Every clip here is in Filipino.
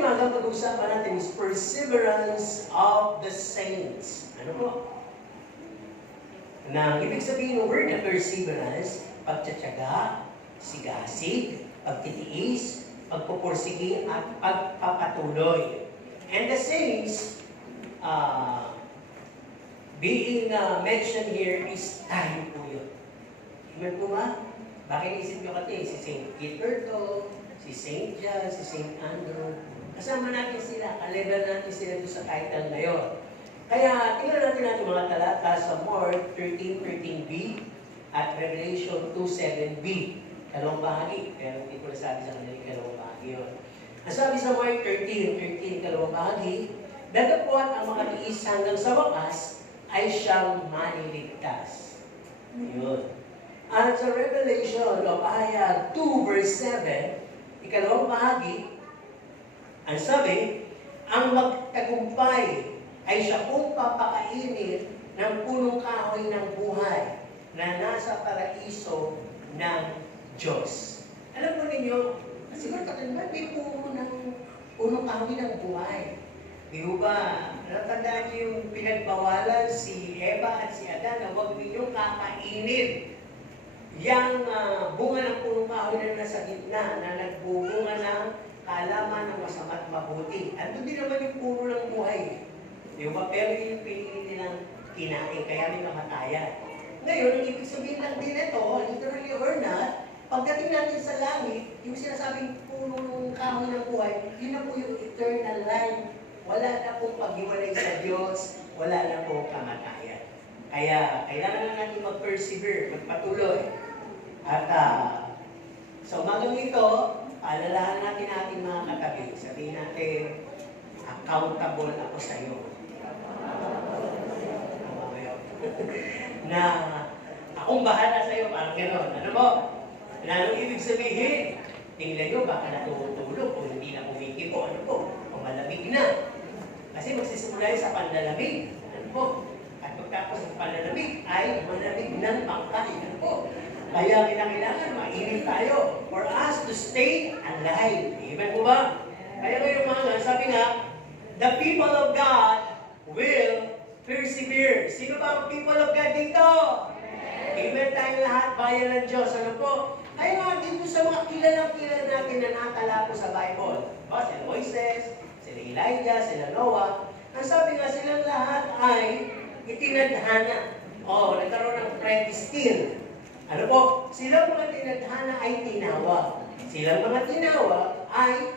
Ngayong umaga, pag-uusapan natin is perseverance of the saints. Ano po? Na ibig sabihin ng word na perseverance, pagtsatsaga, sigasig, pagtitiis, pagpupursige, at pagpapatuloy. And the saints, being mentioned here is tayo po yun. Amen po ba? Bakit isip nyo kasi si St. Peter to, si St. John, si St. Andrew. Kasama natin sila, ka-level natin sila doon sa title na yun. Kaya tingnan natin natin mga talata sa Mark 13:13b at Revelation 2:7b. Dalawang bahagi, pero hindi ko nasabi sa kanila dalawang bahagi yun. Ang sabi sa Mark 13:13, dalawang bahagi, datapwat ang makatiis hanggang sa wakas ay siyang maniligtas. Yun. At sa Revelation of Aya 2 verse 7, ikalawang bahagi, ang sabi, ang magtagumpay ay siya kung papakainin ng punong kahoy ng buhay na nasa paraiso ng Diyos. Alam mo ninyo, siguro katandaan, may punong kahoy ng buhay. Di ba, natandaan niyo yung pinagbawalan si Eva at si Adan na huwag ninyong kakainin yang bunga ng punong kahoy na nasa gitna na nagbubunga ng kaalaman ng masama at mabuti. At doon din naman yung puno ng buhay. Di ba? Pero yung pinili nilang kinain, kaya may kamatayan. Ngayon, ang ibig sabihin lang din ito, literally or not, pagdating natin sa langit, yung sinasabing puno ng kahoy ng buhay, yun na po yung eternal life. Wala na pong paghiwalay sa Diyos, wala na pong kamatayan. Kaya, kailangan na natin mag-persevere, magpatuloy. At sa umagang ito, paalalahan natin ating mga katabi. Sabihin natin, accountable ako sa iyo. Na akong bahala sa iyo, parang gano'n. Ano mo? Na anong ibig sabihin? Tingnan nyo, baka natutulog o hindi na kumikipo. Ano po? O malamig na. Kasi magsisimula yun sa panlalamig. Ano po? At pagtapos ng panlalamig ay malamig ng pangkain. Ano po? Kaya kailangan mainit tayo for us to stay alive. Amen po ba? Kaya ngayong mga, sabi nga, the people of God will persevere. Sino ba ang people of God dito? Amen tayo lahat, bayan ng Diyos. Ano po? Kaya nga, dito sa mga kilalang-kilala natin na nakala po sa Bible. O, sila Moises, sila Elijah, sila Noah. Ang sabi nga, silang lahat ay itinadhana. O, nagkaroon ng predestined. Ano po? Silang mga tinadhana ay tinawag. Silang mga tinawag ay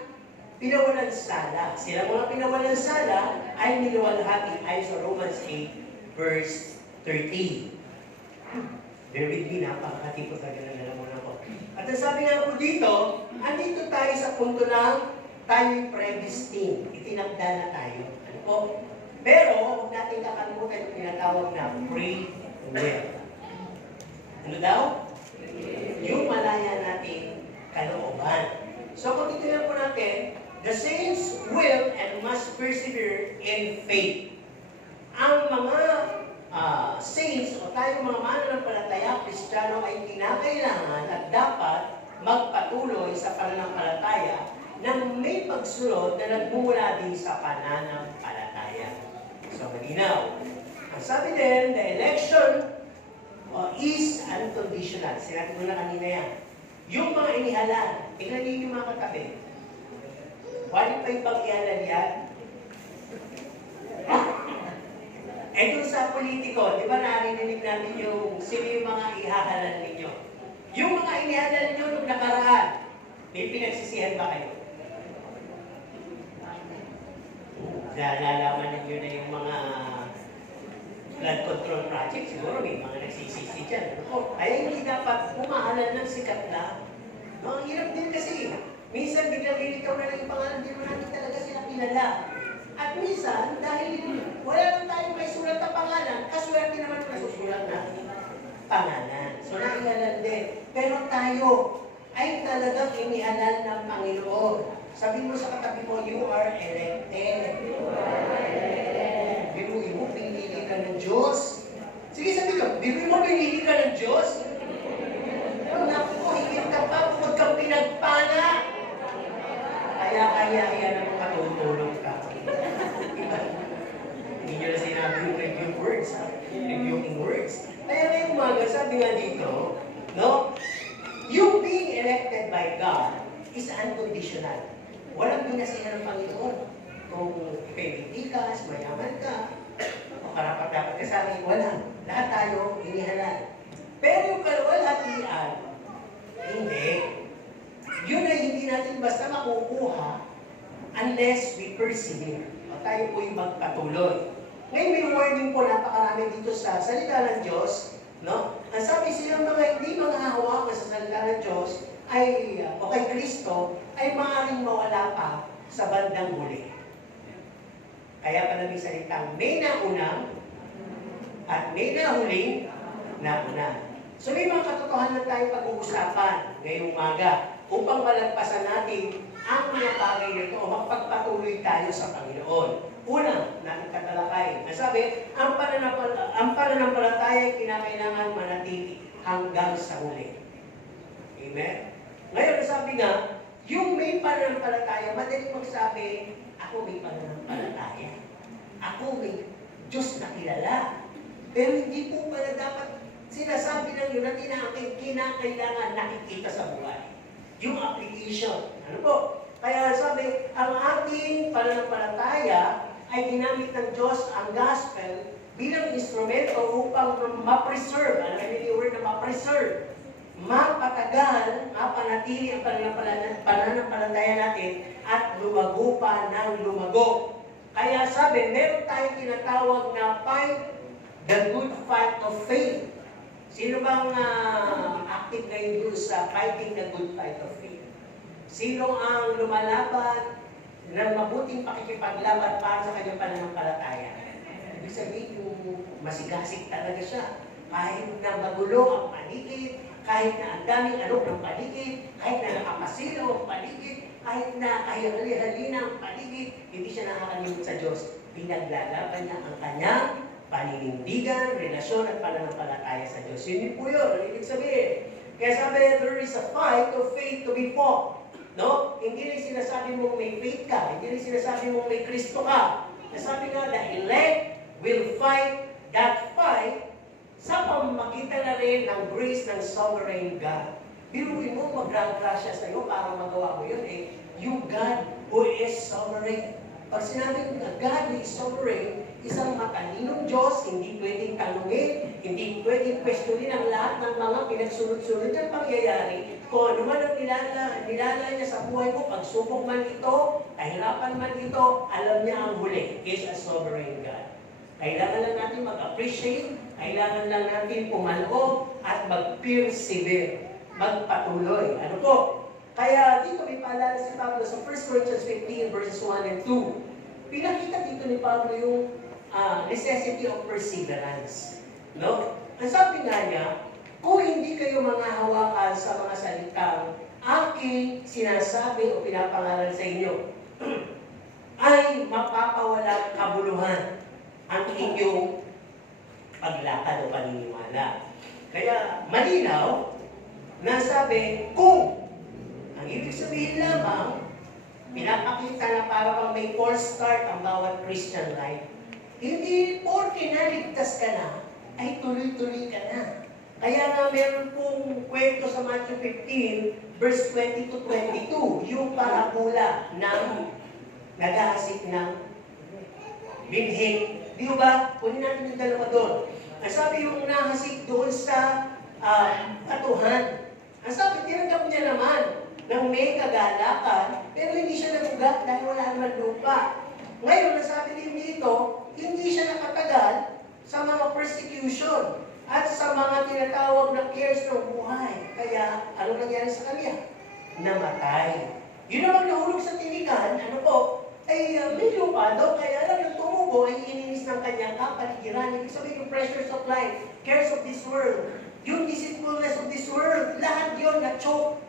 pinawalan sala. Silang mga pinawalan sala ay niluwalhati ay sa Romans 8 verse 13. Bear with me, napakahati ko talaga ng lalamunan ko. At ang sabi nga po dito, andito tayo sa punto ng tayo'y predestined. Itinagda na tayo. Ano po? Pero, huwag natin kakalimutan yung tinatawag na free will. Ano daw? Yung malaya nating kalooban. So kung titignan po natin, the saints will and must persevere in faith. Ang mga saints o tayong mga mananampalataya, Kristiyano ay kinakailangan at dapat magpatuloy sa pananampalataya nang may pagsunod na nagmumula din sa pananampalataya. So malinaw. Ang sabi din, the election is unconditional. Sinabi ko na kanina yan. Yung mga inihalan, tingnan niyo yung mga katabi. Qualified bang ihalan yan? Eh dun sa politiko, di ba narinig natin yung sino yung mga ihahalan ninyo? Yung mga inihalan ninyo nung nakaraan, may pinagsisihan ba kayo? Nalalaman ninyo na yung mga flood control project, siguro may mga nagsisisi dyan. Kaya hindi dapat pumahalan ng sikat na. No, ang hirap din kasi. Minsan biglang lilitaw na lang yung pangalan, hindi mo natin talaga sila kilala. At minsan, dahil wala lang tayong may sulat na pangalan, kaswerte naman nasusulat na pangalan. So naihalal din. Pero tayo ay talagang inihalal ng Panginoon. Sabi mo sa katabi mo, you are elected. Biruin mo, pinili ka ng Diyos. Sige, sabi ko, biruin mo, pinili ka ng Diyos. Pero naku ko, higit ka pa, huwag kang pinagpana. Kaya yan ako matutulog ka. Diba? Hindi nyo na sinabi yung reviewing words, ha? Reviewing words. Kaya ngayong umaga, sabi nga dito, no? You being elected by God is unconditional. Walang binasihan ng Panginoon. Kung ikay bitikas, mayaman ka, o karapat-dapat ka sa akin, wala. Lahat tayo, inihalal. Pero yung kaluwalhatian, hindi. Yun ay hindi natin basta makukuha unless we persevere. O tayo po yung magpatuloy. Ngayon may warning po napakarami dito sa salita ng Diyos. No? Ang sabi silang mga hindi manghahawakan sa salita ng Diyos ay, o kay Kristo, ay maaaring mawala pa sa bandang huli. Kaya pala may salitang may naunang at may nahuling nauna. So may mga katotohanan tayong pag-uusapan ngayong umaga upang malagpasan natin ang mga bagay nito o magpagpatuloy tayo sa Panginoon. Una, natin katalakay. Nasabi, ang pananampalataya ay kinakailangan manatili hanggang sa huli. Amen? Ngayon, nasabi nga, yung may pananampalataya, madaling magsabi, ako may pananampalataya. Ako may Diyos na kilala. Pero hindi po pala dapat sinasabi ng yun na kinakailangan nakikita sa buhay. Yung application. Ano po? Kaya sabi, ang ating pananampalataya ay ginamit ng Diyos ang gospel bilang instrumento upang ma-preserve. Ano yung word na ma-preserve? Mapatagal, mapanatili ang pananampalataya natin at lumago pa ng lumago. Kaya sabi, meron tayong tinatawag na fight the good fight of faith. Sino bang active ngayon doon sa fighting the good fight of faith? Sino ang lumalaban ng mabuting pakikipaglaban para sa kanyang pananampalataya? Ibig sabihin, yung masigasig talaga siya. Kahit na magulo ang paligid, kahit na ang daming alok ng paligid, kahit na nakapasilaw ang paligid, kahit na kahihali-halina ang paligid, hindi siya nakakalimot sa Diyos. Pinaglalaban niya ang kanyang paninindigan, relasyon at pananampalataya sa Diyos. Yun po yun. Ang ibig sabihin. Kaya sabi, there is a fight of faith to be fought. No? Hindi rin sinasabi mong may faith ka. Hindi rin sinasabi mong may Kristo ka. Nasabi nga, the elect will fight that fight sa pamamagitan na rin ng grace ng sovereign God. Biruin mo, mag-grasya sa iyo para magawa mo yun. You God who is sovereign. Pag sinabi na God who is sovereign, isang matalinong Diyos, hindi pwedeng tanungin, hindi pwedeng questionin ang lahat ng mga pinagsunod-sunod ng pangyayari. Kung ano man ang nilala niya sa buhay mo, pagsubok man ito, kahirapan man ito, alam niya ang huli. He is a sovereign God. Kailangan lang natin mag-appreciate, kailangan lang natin pumaloob at mag-persevere, magpatuloy. Ano po? Kaya dito may paalala si Pablo sa 1 Corinthians 15 verses 1 and 2. Pinakita dito ni Pablo yung necessity of perseverance. No? Ang sabi nga niya, kung hindi kayo manghahawakan sa mga salitang aking sinasabi o pinapangaral sa inyo, ay mapapawala kabuluhan ang inyong paglakad o paniniwala. Kaya malinaw na sabi, kung ang ibig sabihin lamang, pinapakita na para bang may false start ang bawat Christian life. Hindi porke naligtas ka na, ay tuloy-tuloy ka na. Kaya nga meron pong kwento sa Matthew 15, verse 20 to 22, yung parabula ng nag-aasik ng binhing. Di ba? Kunin natin yung dalawa doon. Ang sabi yung nahasik doon sa katuhan. Ang sabi, tinanggap niya naman ng may kagalakan, pero hindi siya nagugat dahil wala naman lupa. Ngayon, nasabi din dito, hindi siya nakatagal sa mga persecution at sa mga tinatawag na cares ng buhay. Kaya, ano nangyari sa kanya? Namatay. Yun naman nahulog sa tinikan, ano po, ay may lupa daw, kaya lang yung tumubo ay ininis ng kanyang kapaligiran. Ibig sabihin yung pressures of life, cares of this world, yung deceitfulness of this world, lahat yun na-choke.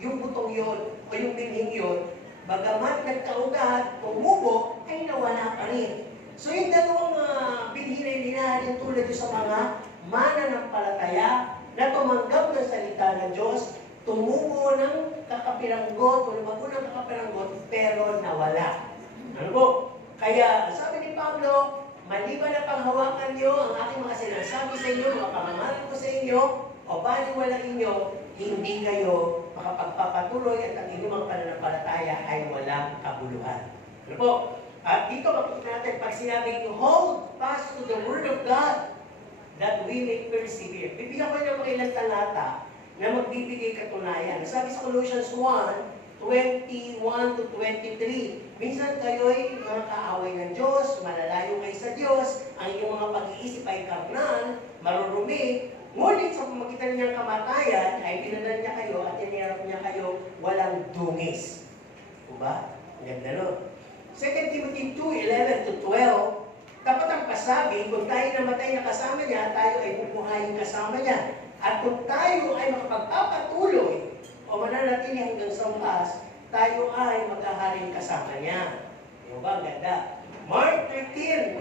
Yung butong yun, o yung binhing yun, bagamat nagkaugat, tumubo, ay nawala pa rin. So yung dalawang binhi na hinahalin tulad yung sa mga mananampalataya na tumanggap ng salita ng Diyos, tumubo ng kakapiranggot, o lumago ng kakapiranggot, pero nawala. Ano po? Kaya, sabi ni Pablo, maliban na panghawakan niyo ang aking mga sinasabi sa inyo, mga pamamaraan ko sa inyo, o baliwalain niyo, hindi kayo makapagpapatuloy at ang inyong pananampalataya ay walang kabuluhan. Ano po? At dito makikita natin, pag sinabing hold fast to the Word of God, that we may persevere. Bibigyan ko ng mga ilang talata na magbibigay katunayan. Sabi sa Colossians 1:21 to 23, minsan kayo'y mga kaaway ng Diyos, malalayo kayo sa Diyos, ang inyong mga pag-iisip ay karnal, marurumi, ngunit sa pamagitan niyang kamatayan ay pinadala niya kayo at inirap niya kayo walang dungis. Diba? Ang ganda nun. 2 Timothy 2:11 to 12, dapat ang pasabi, kung tayo namatay na kasama niya, tayo ay bubuhayin kasama niya. At kung tayo ay makapagpapatuloy o mananatili hanggang sa wakas, tayo ay maghaharing kasama niya. Diba? Ang ganda. Mark 13,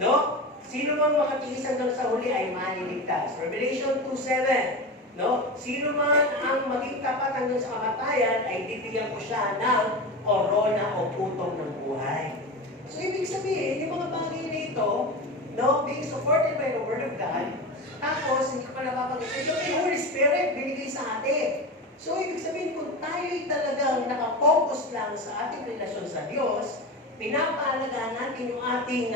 no? Sino mang makatiis hanggang sa huli ay maliligtas. Revelation 2:7, no? Sino man ang maging tapat hanggang sa kamatayan ay bibigyan ko siya ng korona o putong ng buhay. So, ibig sabihin, yung mga bagay na ito, no, being supported by the Word of God, tapos, hindi ko pa napapag-isip, yung Holy Spirit, binigay sa atin. So, ibig sabihin, kung tayo'y talagang nakapokus lang sa ating relasyon sa Diyos, pinapaalagaan natin yung ating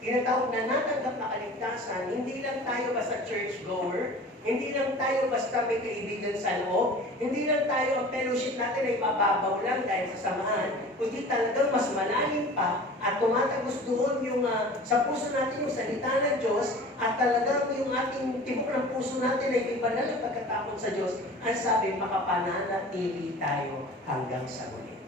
tinatawag na natanggap na kaligtasan, hindi lang tayo basta church-goer, hindi lang tayo basta may kaibigan sa loob, hindi lang tayo ang fellowship natin ay mababaw lang dahil sa samahan, kundi talagang mas malalim pa at tumatagos doon yung sa puso natin yung salita ng Diyos at talagang yung ating tibok ng puso natin ay may banal na pagkatapon sa Diyos. Ang sabi, makapananatili tayo hanggang sa huli.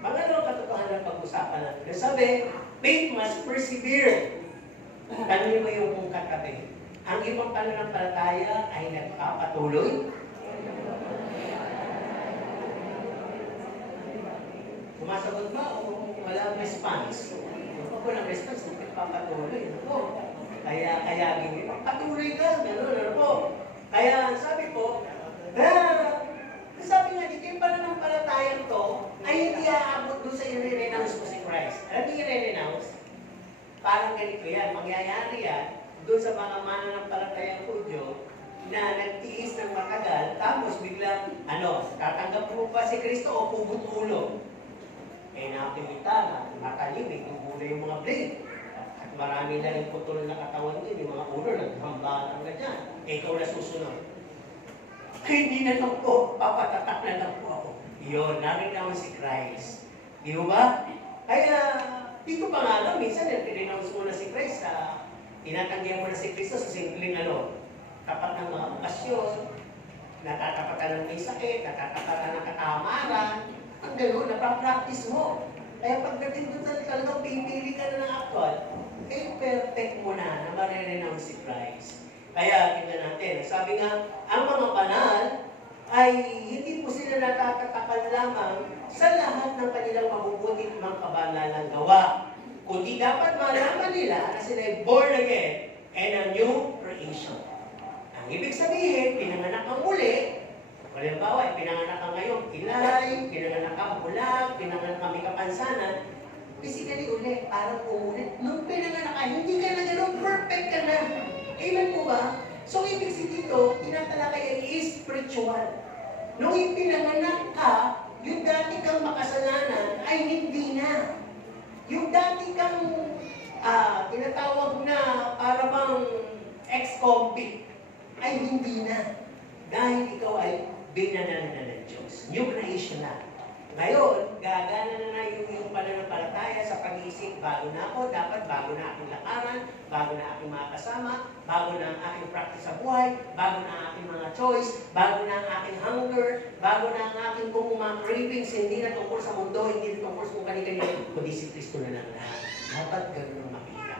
Pangalawang katotohanan pag-usapan natin. Sabi, faith must persevere. Tanungin mo yung kung katabi. Ang ibang pananampalataya ay nagpapatuloy. Sumasagot ba o walang response? Kung walang response, nagpapatuloy. Ano? Kaya patuloy ka. Ano po? Kaya sabi po, sabi nga dito, yung pananampalatayang to ay hindi aabot doon sa i-renounce mo si Christ. Alam niyo i-renounce? Parang ganito yan, mangyayari yan doon sa mga mananampalatayang Hudyo na nagtiis ng matagal, tapos biglang, tatanggap mo pa si Kristo o pugot ulo? Nakakita, mataliw, tubo na yung mga blade. At marami na rin putol na katawan din, yung mga ulo, naghambalan na dyan. Ikaw na susunod. Hindi na lang po, papatatak na lang po ako. Yun, narinawan si Christ. Di ba? Kaya, dito pa nga lang, minsan, renounce mo na si Christ tinatanggihan mo na si Kristo sa simpleng tapat ng mga okasyon, natatapatan ng may sakit, natatapatan ng katamaran, ang gano'n, napapractice mo. Kaya pagdating doon talagang pipili ka na ng actual, perfect mo na ma-renounce si Christ. Kaya, tingnan natin, sabi nga, ang mga banal ay hindi po sila natatapakan lamang sa lahat ng kanilang mabubuti at mga kabanalang gawa. Kundi dapat malaman nila na sila ay born again and a new creation. Ang ibig sabihin, pinanganak kang muli. Halimbawa, pinanganak ka ngayon, kilay, pinanganak ka bulag, pinanganak ka may kapansanan. Physically ulit, parang umulit. Nung pinanganak ka, hindi ka na gano'n, perfect ka na. Amen po ba? So, ibig sabihin dito, tinatalakay ay spiritual. Nung ipinanganak ka, yung dati kang makasalanan ay hindi na. Yung dati kang tinatawag na para bang ex-convict ay hindi na. Dahil ikaw ay binanalan na ng Diyos. New creation na. Ngayon, gagana na yung pananampalataya sa pag-iisip, bago na ako, dapat bago na aking lakaran, bago na aking mga kasama, bago na ang aking practice sa buhay, bago na ang aking mga choice, bago na ang aking hunger, bago na ang aking mga cravings, hindi na tungkol sa mundo, hindi na tungkol sa kung kanina, kundi si Kristo na lang lahat. Dapat ganun ang makita.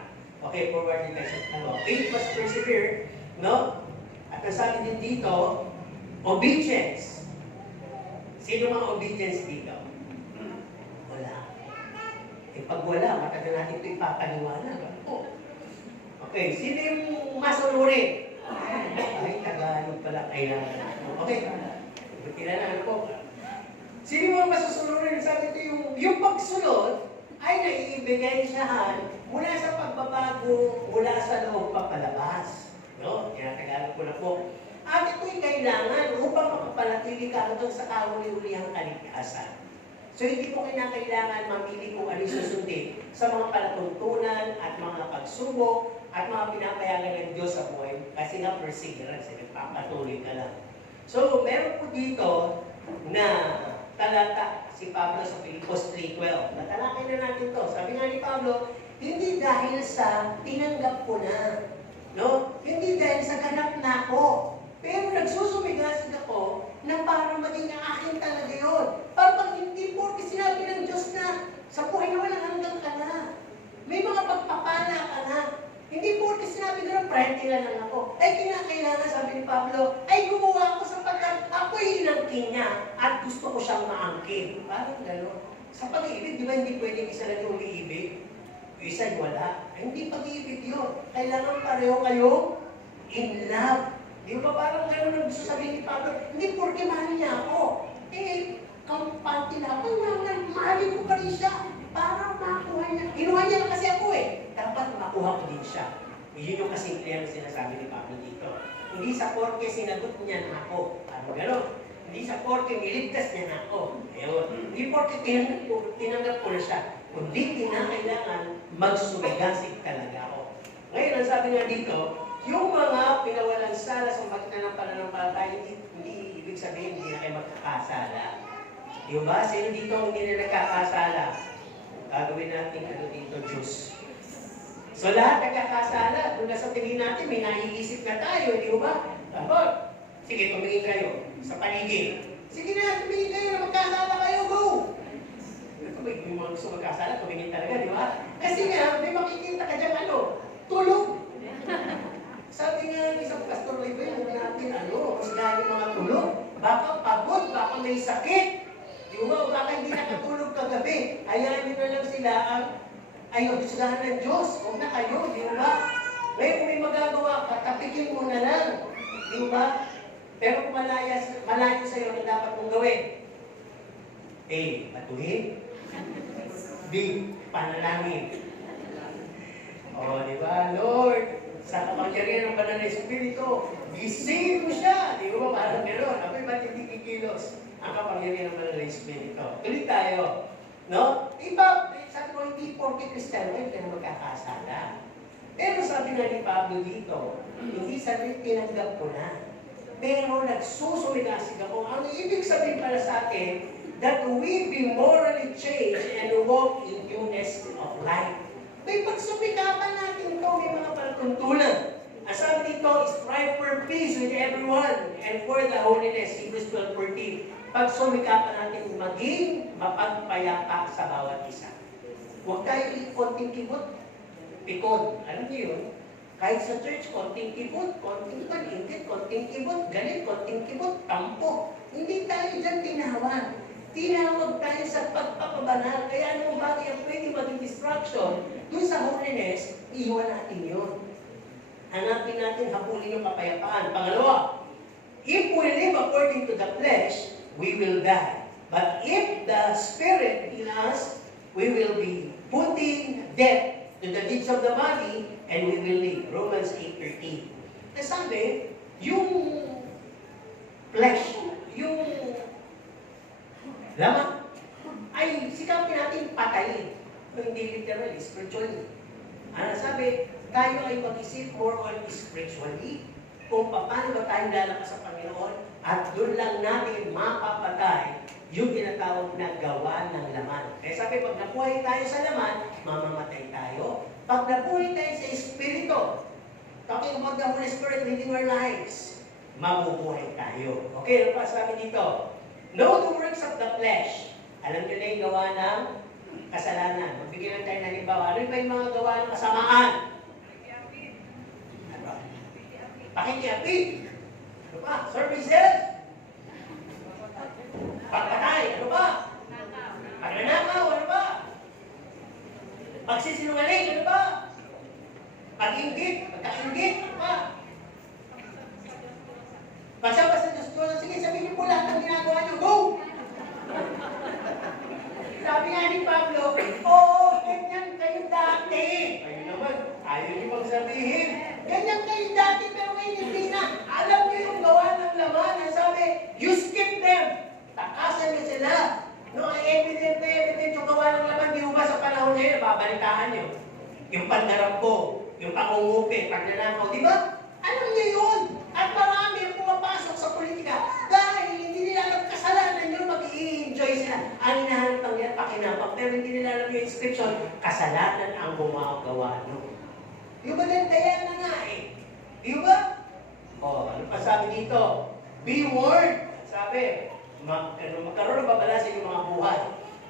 Okay, forward din tayo. Faith must persevere, no? At ang sabi din dito, obedience. Sino mga obedience dito? Wala. Pag wala, matagal natin ito ipapaliwanag. Okay, sino yung masunurin? Ay, Tagalog pala. Kailangan. Okay. Buti na lang po. Sino mo masusunod? Sabi ko yung pagsunod ay naiibigensyahan mula sa pagbabago, mula sa loob papalabas. No? Tinatagalog ko na po. At ito'y kailangan upang makapanatili ka hanggang sa kahuli-hulihang kaligtasan. So hindi mo kinakailangan mamili kung ano susundin sa mga palatuntunan at mga pagsubok at mga pinapayagan ng Diyos sa buhay. Kasi nga perseverance, nagpapatuloy ka lang. So meron po dito na talata si Pablo sa Filipos 3:12. Natalakay na natin to. Sabi nga ni Pablo, hindi dahil sa tinanggap ko na, no? Hindi dahil sa ganap na ako. Pero nagsusumigasig ako na para maging akin talaga yun. Para pag hindi po sinabi ng Diyos na sa buhay na walang hanggang ka na. May mga pagpapala ka na. Hindi po sinabi na prente na lang ako. Ay kinakailangan, sabi ni Pablo, ay gumawa ako sapagkat ako'y inangkin niya at gusto ko siyang maangkin. Parang gano'n. Sa pag-ibig, di ba hindi pwedeng isa lang yung umiibig? Yung isa wala. Ay, hindi pag-ibig yun. Kailangan pareho kayo in love. Di ba parang gano'n ang gusto sabihin ni Pablo? Hindi porke mahal niya ako. Eh, kampante na ako. Mahalin ko pa rin siya. Para makuha niya. Kinuha niya na kasi ako eh. Dapat makuha ko din siya. Yun yung kasimplihan na sinasabi ni Pablo dito. Hindi sa porke sinagot niya na ako. Parang gano'n. Hindi sa porke niligtas niya na ako. Ayun. Hindi porke tinanggap ko na siya. Kundi kinakailangan magsumigasig talaga ako. Ngayon, ang sabi nga dito, yung mga pinawalang sala sa magitan ng pananampalataya, hindi ibig sabihin hindi na kayo magkakasala. Di ba? Sino dito hindi na nagkakasala? Gagawin natin ano dito, Diyos. So lahat nagkakasala. Kung nasa tingin natin, may naiisip na tayo, di ba? Tapos, sige, tumingin kayo sa paligid. Sige na, tumingin kayo na magkasala kayo, go! May mga gusto magkasala, tumingin talaga, di ba? Kasi nga, may makikita ka dyan, tulog. Sabi nga ng isang pastor, iba yung natin, kasi dahil yung mga tulog, baka pagod, baka may sakit. Di ba? Baka hindi nakatulog kagabi. Hayaan nyo na lang sila ang gustuhan ng Diyos. Huwag na kayo, di ba? Ngayon kung may magagawa ka, tapikin mo na lang. Di ba? Pero kung malayo sa'yo na dapat mong gawin. A. Batuhin. B. Panalangin. O, di ba? Lord, sa kapangyarihan ng banal na Espiritu, gising mo siya. Di ba? Parang gano'n. Ako'y ba't hindi kikilos ang kapangyarihan ng banal na Espiritu? Tuloy tayo. No? Iba, sabi ko, hindi porke Kristiyano, hindi ka na magkakasala. Pero sabi nga ni Pablo dito, hindi sabi tinanggap ko na. Pero nagsusumigasig ako. Ang ibig sabihin para sa akin, that we be morally changed and walk in newness of life. May pagsumikapan natin ito, may mga pagtuntunan. Ang sabi dito, strive for peace with everyone and for the holiness, Hebrews 12:14. Pagsumikapan natin maging mapagpayapa sa bawat isa. Huwag tayo konting kibot, pikod. Alam niyo yun? Kahit sa church, konting kibot, konting paningkit, konting kibot, galit, konting kibot, tampo. Hindi tayo dyan tinawag. Tinawag tayo sa pagpapabanal. Kaya anong bagay ang pwede maging distraction dun sa holiness, iwan natin yun. Hanapin natin, habulin yung kapayapaan. Pangalawa, if we live according to the flesh, we will die. But if the Spirit in us, we will be putting death to the deeds of the body, and we will live. Romans 8:13. Nasabi, yung flesh, yung laman, ay sikapin natin patayin. Hindi literally, spiritually. Ano sabi, tayo ay mag-isip more on spiritually kung paano ba tayo lalakas sa Panginoon at doon lang natin mapapatay yung tinatawag na gawa ng laman. Kaya sabi, pag nabuhay tayo sa laman, mamamatay tayo. Pag nabuhay tayo sa Espiritu, talking about the Holy Spirit living our lives, mabubuhay tayo. Okay, ano pa sabi dito? Know the works of the flesh. Alam nyo na yung gawa ng kasalanan. Magbigyan lang tayo ng halimbawa. Ano ba yung mga gawa ng kasamaan? Ano? Pakikiapit. Ano pa? Services? Pagpatay. Ano pa? Pagnanakaw. Ano pa? Pagsisinungaling. Ano pa? Pag-inggit. Pagka-inggit. Ano pa? sa Diyos. Sige, sabihin niyo po lahat ng ginagawa niyo. Go! Sabi nga ni Pablo, oo, ganyan kayo dati. Ayun naman, ayaw niyo bang sabihin? Ganyan kayo dati, pero ngayon hindi na. Alam niyo yung gawa ng laman. Sabi, you skip them. Takasan niyo sila. No, evident na evident yung gawa ng laman. Di ba sa panahon ngayon, babalitaan niyo. Yung pandarap ko, yung pangungupi, pagnanakaw, di ba? Alam niyo yun. At marami yung pumapasok sa politika dahil hindi nila alam kasalanan yun, mag-i-enjoy sila. Ang hinahanap lang yan, pakinabang, pero hindi nila alam yung inscription, kasalanan ang gumagawa. No? Yung maganda yan na nga eh. Di ba? O, ano pa sabi dito? Be warned. Sabi, magkaroon ng babala sa inyong mga buhay.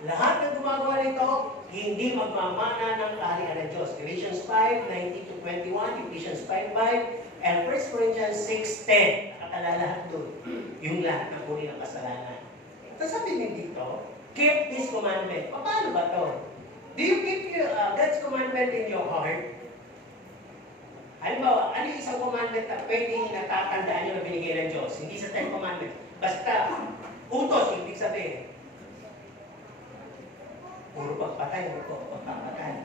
Lahat ng gumagawa nito, hindi magmamana ng kaharian ng Diyos. Galatians 5:19-21, Ephesians 5:5, and 1 Corinthians 6:10. Nakatala lahat doon. Yung lahat ng uri ng kasalanan. Tapos sabi din dito, keep this commandment. Paano ba to? Do you keep God's commandment in your heart? Halimbawa, ano yung isang commandment na pwedeng natatandaan nyo na binigay ng Diyos? Hindi sa 10 commandment. Basta, utos, ibig sabihin. Puro pagpatay, pagpapatay.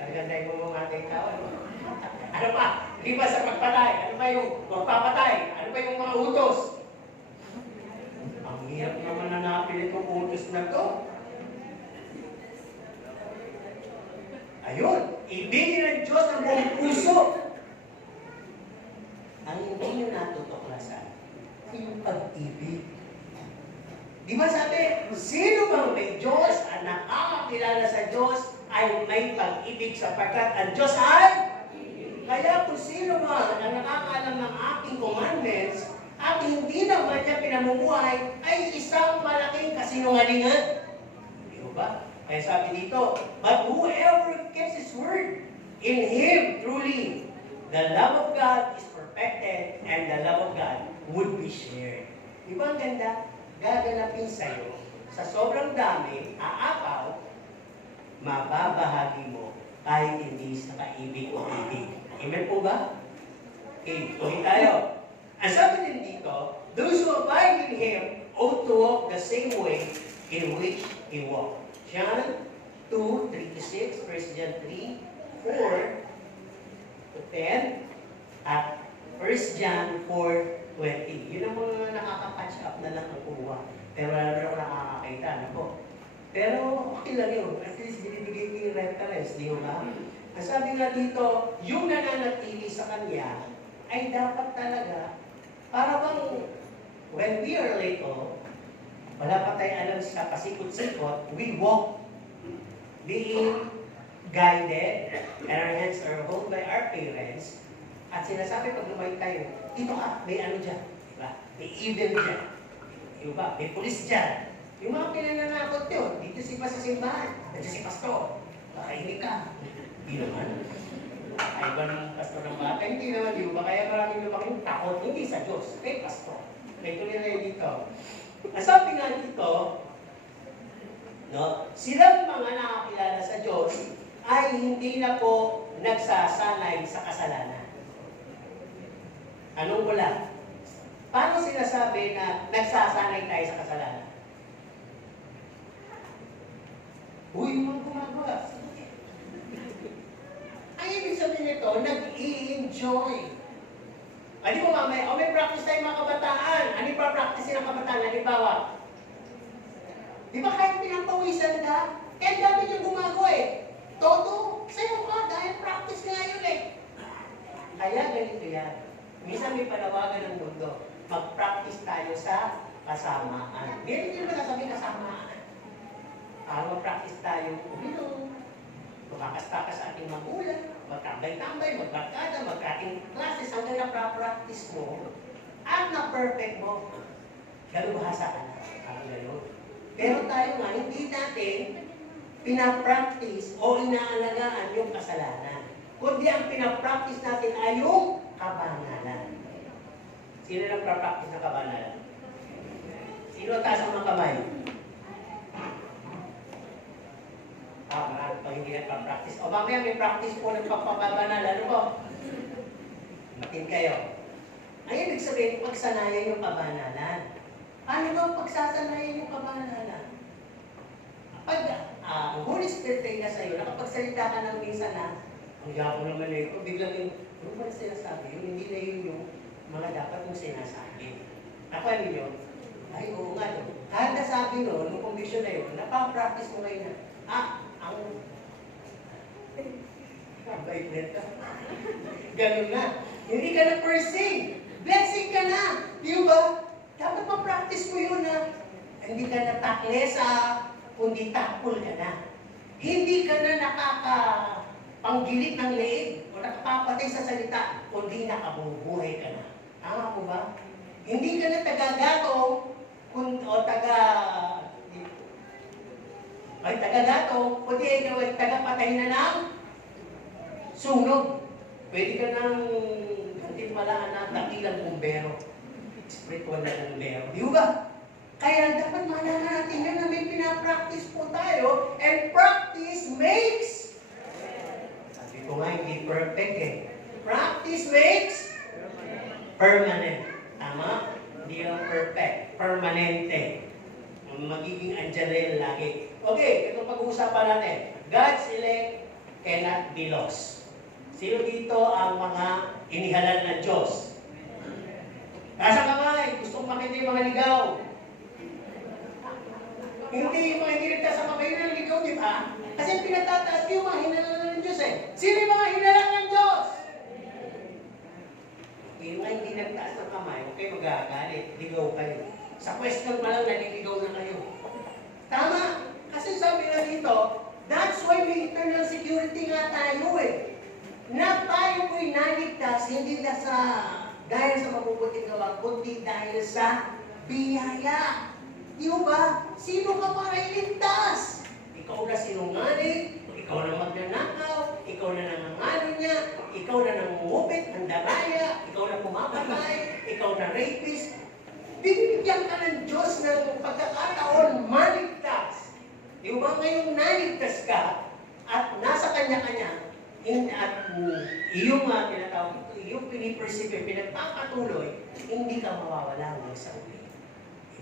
Talagang mo mga ating tao. Ano pa? Hindi ba sa pagpatay? Ano ba yung pagpapatay? Ano ba yung mga utos? Ang hirap naman nanapin itong utos na to. Ayun, ibigin ng Diyos ng buong puso. Ang hindi nyo natutuklasan, yung pag-ibig. Di ba sabi, sino bang may Diyos at nakakakilala sa Diyos ay may pag-ibig sapagkat ang Diyos ay? Kaya kung sino man ang nakakaalam ng aking commandments at hindi naman niya pinamumuhay, ay isang malaking kasinungalingan. Di ba? Kaya sabi dito, but whoever keeps His word, in Him truly, the love of God is perfected and the love of God would be shared. Di ba ang ganda? Gaganapin sa'yo, sa sobrang dami, aapaw, mababahagi mo kahit hindi sa kaibig o ibig. Amen po ba? Okay, tuloy tayo. Ang sabi din dito, those who abide in Him ought to walk the same way in which He walked. John 2:3-6, 1 John 3:4-10, at 1 John 4:20. Yun ang mga nakaka-patch up na lang ang kuha. Pero wala na ako nakakakita. Ano? Pero okay lang yun. At least binibigay ko yung reference. Di ba? Ang sabi nga dito, yung nananatili sa Kanya ay dapat talaga para bang when we are little, wala pa tayo alam sa pasikot-sikot, we walk being guided and our hands are held by our parents. At sinasabi pag lumay tayo, dito ka, may ano dyan. Diba? May evil dyan. Diba? May pulis dyan. Yung mga pinananakot yun, dito si pa sa simbahan. Nandiyan si pastor. Kakahinig ka. Hindi naman. Ay ba ng pastor ng bata? Hindi naman. Di ba? Kaya maraming lumaking takot. Hindi sa Diyos. Kay pastor. May tuloy na yun dito. Ang sabi nga dito, no, silang mga nakakilala sa Diyos ay hindi na po nagsasanay sa kasalanan. Anong wala? Paano sinasabi na nagsasanay tayo sa kasalanan? Uy, mga gumagawa. Ang ibig sabihin nito, nag-i-enjoy. Ano mo mamaya, may practice tayo mga kabataan. Ano yung practice ng kabataan? Halimbawa, di ba kahit pinapawisan ka, kahit dami niyang gumagawa eh. Todo, sa'yo ka, dahil practice nga yun eh. Kaya ganito yan. Minsan may panawagan ng mundo, mag-practice tayo sa kasamaan. Meron din naman nasabi kasamaan. Mag-practice tayo uminom, makakastakas sa ating magulang, magtambay-tambay, magbarkada, mag-ating classes hanggang na-practice mo at na-perfect mo. Galubhasaan. Ang gano'n. Pero tayo nga, hindi natin pinapractice o inaalagaan yung kasalanan. Kundi ang pinapractice natin ay yung kabanalan. Sino lang pra-practice na kabanalan? Sino taas ang mga kamay? Marami pa hindi nagpa-practice. O mamaya may practice po ng pagpapabanal. Ano po? Matin kayo. Ay, ibig sabihin, pagsanayan yung kabanalan. Paano daw pagsasanayan yung kabanalan? Pag ang Holy Spirit ay nasa iyo, nakapagsalita ka ng minsan na, ang yapo naman na ito, biglang yung, ano ba na sinasabi? Hindi na yun yung mga dapat mong sinasabi. Nakuha ninyo? Ay, oo nga. No? Kahit nasabi no, nung conviction na yun, napapractice mo ngayon na, ang vibrate ka. Ganun na. Hindi ka na persing. Blessing ka na. Di ba? Dapat ma-practice mo yun na hindi ka na taklesa, kundi takpol ka na. Hindi ka na nakakapanggilit ng leeg o nakapapatay sa salita, kundi nakabubuhay ka na. Tama po ba? Hindi ka na taga-gatong o taga-gatong, kundi ikaw ay taga-patay na ng sunog. Pwede ka nang gantimpalaan na dakilang bumbero. Spiritual na bumbero. Di ba? Kaya dapat malaman natin yan na may pinapractice po tayo, and practice makes, sabi ko nga, hindi perfect eh. Practice makes permanent. Tama? Hindi lang perfect. Permanente. Magiging andyan na yan lagi. Okay, ito pag-uusapan natin. God's elect cannot be lost. Sino dito ang mga inihalal ng Diyos? Nasa kamay, gustong makita yung mga ligaw. Hindi yung mga hinilagtas sa kamay na ligaw, di ba? Kasi pinatataas yung mga hinalal ng Diyos eh. Sino yung mga hinalal ng Diyos? Yung mga hindi nagtaas ng kamay, huwag kayo magagalit, ligaw kayo. Sa question pa lang, naliligaw na kayo. Tama? Kasi sabi na dito, that's why may eternal security nga tayo eh. Na tayo po'y naligtas, hindi na dahil sa mabubuting gawa, kundi dahil sa biyaya. Di ba? Sino ka para iligtas? Ikaw na sinungaling, ikaw na magnanakaw, ikaw na nangangalo niya, ikaw na nangungupit, ang daraya, ikaw na pumapatay, ikaw na rapist. Bibigyan ka ng Diyos ng pagkakataon maligtas. Di ba ngayong naligtas ka at nasa kanya-kanya, at iyong tinatawag ito, iyong pinipersevere, pinagpapatuloy, hindi ka mawawala ng isang uli.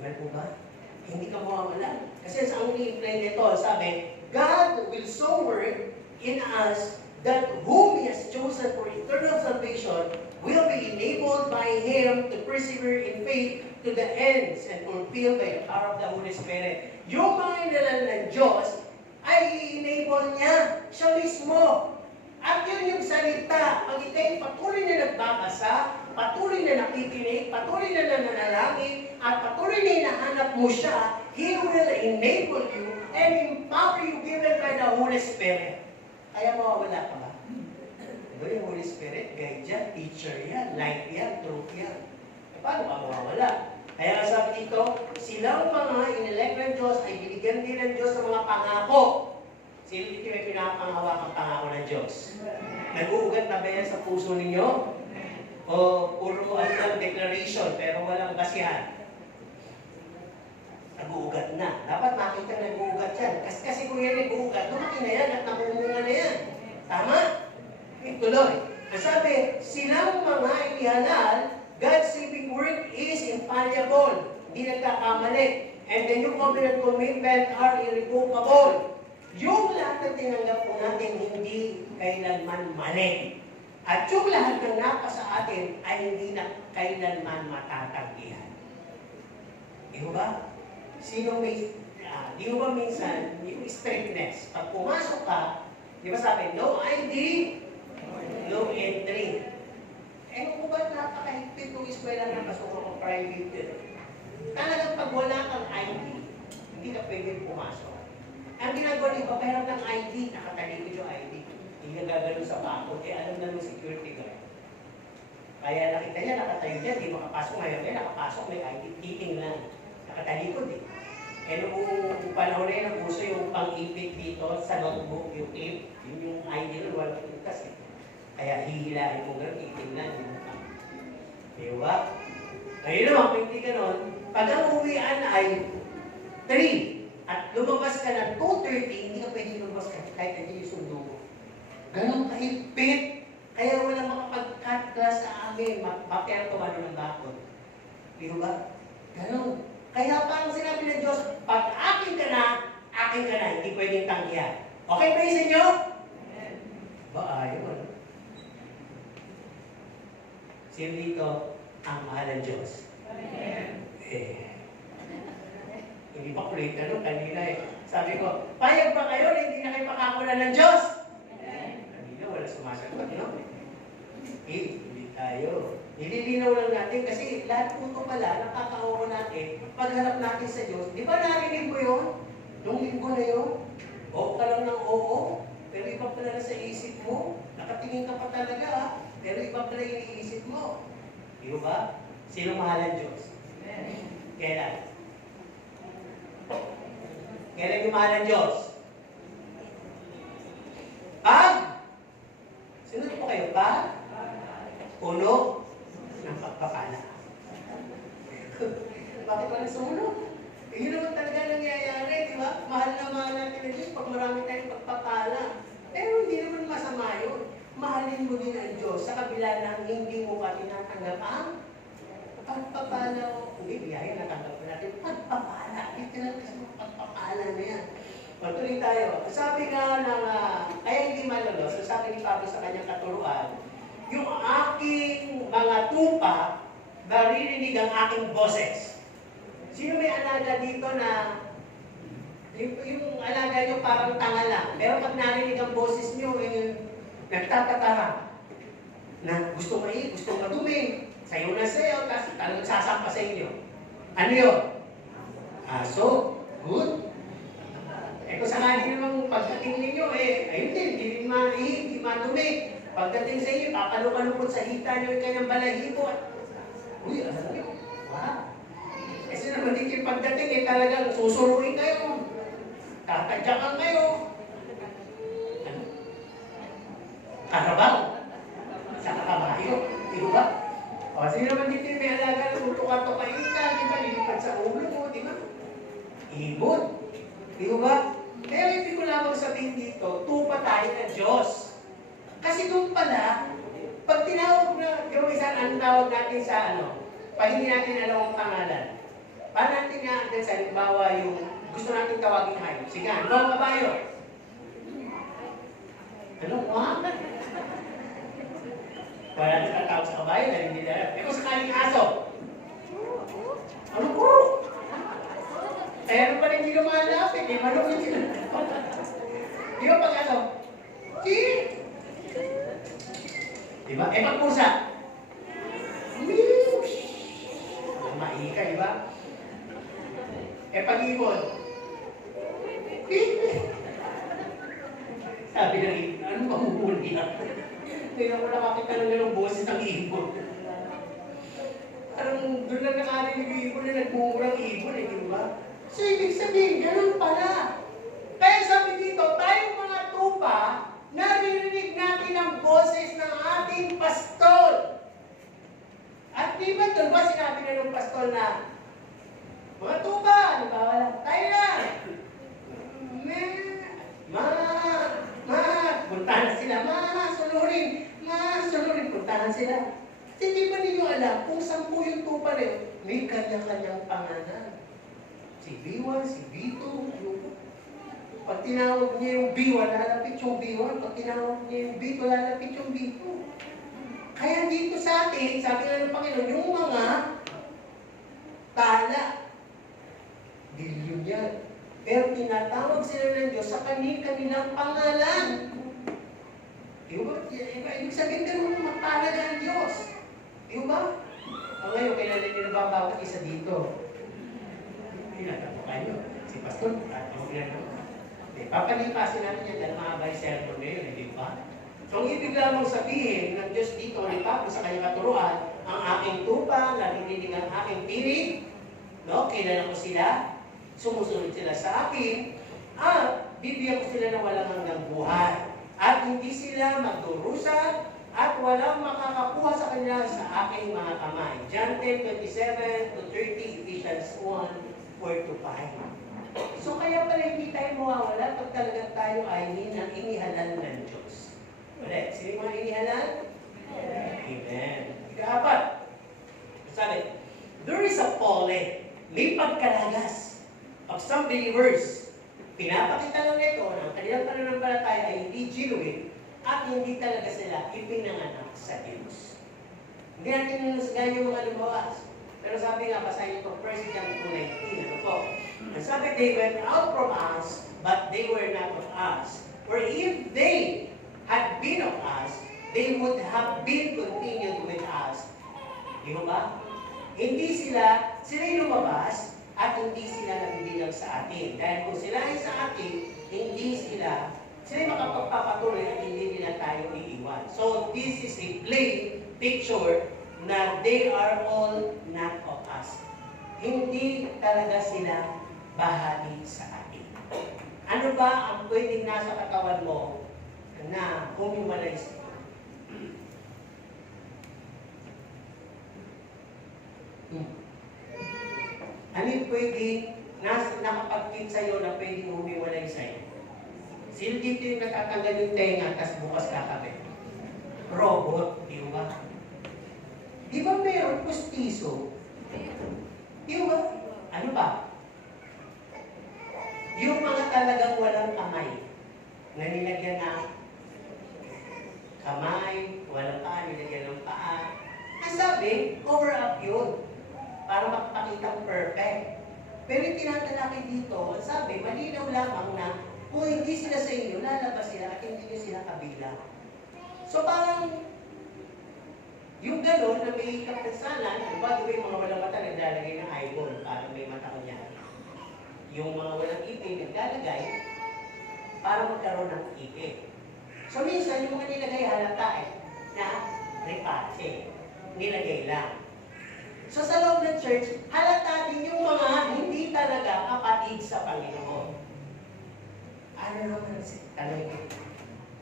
Amen po ba? Hindi ka mawawala. Kasi sa ang i-explain nito, sabi, God will so work in us that whom He has chosen for eternal salvation will be enabled by Him to persevere in faith to the ends and fulfilled by the power of the Holy Spirit. Yung mga inalan ng Diyos ay i-enable niya siya mismo. At yun yung salita, pag ikay patuloy na nagbabasa, patuloy na nakikinig, patuloy na nananalangin, at patuloy na hinahanap mo siya, He will enable you and empower you given by the Holy Spirit. Kaya mawawala ka ba? Diba yung Holy Spirit, guide yan, teacher yan, light yan, truth yan. E paano ka mawawala? Kaya nga sabi dito, silang mga inelect ng Diyos ay binigyan din ng Diyos ng mga pangako. Sino dito may pinapangawakang pangako ng Diyos? Nag-uugat na ba yan sa puso ninyo? O puro declaration pero walang basihan? Nag-uugat na. Dapat makita na nag-uugat yan. Kasi kung yan nag-uugat, lumaki na yan at nakumunga na yan. Tama? Tuloy. Ang sabi, silang mga inihalal, God's saving work is infallible. Hindi nagkakamali. And the new covenant commitment are irrevocable. Yung lahat na tinanggap po natin hindi kailanman mali. At yung lahat ng napa sa atin ay hindi na kailanman matatanggihan. Di ba? Sino may, di ba minsan, yung strictness, pag pumasok ka, di ba sabi, no ID, no entry. Eh kung ba't napakahigpit kung eskwela na pasok ako private, talagang pag wala kang ID, hindi ka pwede pumasok. Ang ginagawa niyo, papahiram ng ID, nakatalikod yung ID. Hindi na gagano sa bako, alam na ng security guard. Kaya nakita niya, nakatayo niya, di makapasok ngayon. Nakapasok, may ID, titingnan. Nakatalikod eh. Nung panahon na yun, naguso yung pang-ipit dito sa notebook, yung clip, yun yung ID nun, walang tutas eh. Kaya hihilahin mo gano'n, titingnan yung di ba? Ngayon naman, kung hindi ganon, pag ang uwian ay 3, at lumabas ka ng 2:30, hindi ka pwede lumabas kahit hindi yung sundo mo. Ganun kahigpit. Kaya walang cut class sa amin, mapera ko ano ng bakod. Di ba? Ganon. Kaya parang sinabi ng Diyos, pag akin ka na, hindi pwedeng tanggihan. Okay ba yun sa inyo? Ba, ayun. Sino dito ang mahal ng Diyos? Hindi pa kulit ka no, kanina Sabi ko, payag ba kayo na hindi na kayo makakuha ng Diyos? Kanina wala sumasagot, no? Hindi tayo. Nililinaw lang natin kasi lahat po ito pala, nakakaawa natin, pagharap natin sa Diyos. Di ba narinig mo yun? Nung linggo na yun? Oo ka lang ng oo, pero iba pala na sa isip mo. Nakatingin ka pa talaga, pero iba pala yung iniisip mo. Di ba? Sino mahal ang Diyos? Kailan? Kailan yung mahal ang Diyos? Pag? Sunod po kayo, pag? Puno ng pagpapala. Bakit wala sumunod? Yun naman talaga nangyayari, di ba? Mahal na mahal natin ang Diyos pag marami tayong pagpapala. Pero hindi naman masama yun. Mahalin mo din ang Diyos sa kabila ng hindi mo pa tinatanggap ang pagpapala mo. Hindi, biyaya natanggap mo natin. Pagpapala. Hindi talaga pagpapala na yan. Patuloy tayo. Sabi nga ng, kaya hindi malalo, so sabi ni Pablo sa kanyang katuruan, yung aking mga tupa, naririnig ang aking boses. Sino may alaga dito na yung alaga nyo parang tanga lang, pero pag narinig ang boses nyo, nagtatatara na gusto madumi, sayo na sayo, tapos talagang sasampa sa inyo. Ano yun? Aso. Good. Kung sakali namang pagdating ninyo, ayun din, hindi madumi. Pagdating sa inyo, papalukalupot sa hita nyo yung kanyang balahibo. Uy, alam nyo? Wow. Kasi naman din yung pagdating, talagang susuruin kayo. Tatadyakan kayo. Ano? Karabaw. Sa kakabayo. Di ba? O, sino naman dito may alaga ng tuka-tukain ka, di ba? Lilipat sa ulo mo, di ba? Ibon. Di ba? Pero hindi ko lamang sabihin dito, tupa tayo ng Diyos. Kasi doon pala, pag tinawag na, yung isang ang tawag natin sa pag hindi natin alam ang pangalan, paano natin nga, sa halimbawa yung gusto natin tawagin hayop? Sige, ano ang kabayo? Ano? What? Wala natin tatawag sa kabayo dahil hindi alam. Kung sakaling aso, ano po? Ano pa rin hindi lumalapit? Manok hindi lumalapit. Di ba pag aso? Diba? Pag pusa. Maika, diba? Pag ibon. Sabi ng ibon, ano ba huli na? Hindi na ko nakakita ng ganong boses ng ibon. Parang doon lang nakarinig yung ibon na nagmumurang ibon, diba? So, ibig sabihin, ganun pala. Kaya sabi dito, tayong mga tupa, naririnig natin ang boses ng ating pastol. At di ba doon ba sinabi na ng pastol na, mga tupa, tayo na. Puntahan na sila, sunurin, puntahan sila. At hindi ba ninyo alam, kung 10 yung tupa rin, may kanya-kanyang pangalan. Si B1, si B2, pag tinawag niya yung B1, lalapit yung B1. Pag tinawag niya yung B2, lalapit yung B2. Kaya dito sa atin, sabi nga ng Panginoon, yung mga tala, bilyon yan. Pero tinatawag sila ng Diyos sa kanilang pangalan. Ibig sabihin ganun magpalaga ang Diyos. Di ba? Ngayon, kailan nyo na ba bawat isa dito? Pinagkapa kayo. Si Pastor, tatawag yan naman. Papalipasin natin yan dahil mahaba yung sermon ngayon, di ba? So, ang ibig lamang sabihin ng Diyos dito, ni Pablo sa kanyang katuruan, ang aking tupa, naririnig ang aking pirig, no? Kilala ko sila, sumusunod sila sa akin, at bibigyan ko sila ng walang hanggang buhay. At hindi sila magdurusa, at walang makakakuha sa kanila sa aking mga kamay. John 10:27-30, Ephesians 1:4-5. So kaya pala hindi tayo mawawala pag talagang tayo ay inihalal ng Diyos. Ulit, sino mga inihalal? Amen. Ika-4, sabi, there is a falling, may pagkalagas of some believers. Pinapakita lang ito na ang kanilang pananampalataya ay hindi genuine at hindi talaga sila ipinanganak sa Diyos. Hindi natin nunusgan yung mga lumawas. Pero sabi nga, basahin ito, 1 John 2:19, ano po? And sabi, they went out from us, but they were not of us. For if they had been of us, they would have been continued with us. Di ba ba? Hindi sila yung lumabas at hindi sila nabibilang sa atin. Dahil kung sila ay sa atin, hindi sila yung makapagpapatuloy at hindi nila tayo iiwan. So this is a plain picture na they are all not of us. Hindi talaga sila bahagi sa atin. Ano ba ang pwedeng nasa katawan mo na humiwalay sa iyo? Ano yung pwedeng nakapagkit sa iyo na pwedeng humiwalay sa iyo? Sino dito yung natatanggal yung tenga tapos bukas kakabit? Robot, di ba? Di ba meron pustiso? Di ba? Ano ba? Yung mga talagang walang kamay na nilagyan ng kamay, walang paa, nilagyan ng paa. Ang sabi, cover up yun para makapakitang perfect. Pero yung tinatalaki dito, ang sabi, malinaw lamang na kung hindi sila sa inyo, lalabas sila at hindi nyo sila kabilang. So parang yung gano'n na may kapansanan, diba yung mga walang mata naglalagay ng eyeball para may mata ko niya. Yung mga walang ipin naglalagay para magkaroon ng ipin. So minsan yung mga nilagay halata na repatche, nilagay lang. So sa loob ng church, halata din yung mga hindi talaga kapatid sa Panginoon. Ano naman, tanong ko.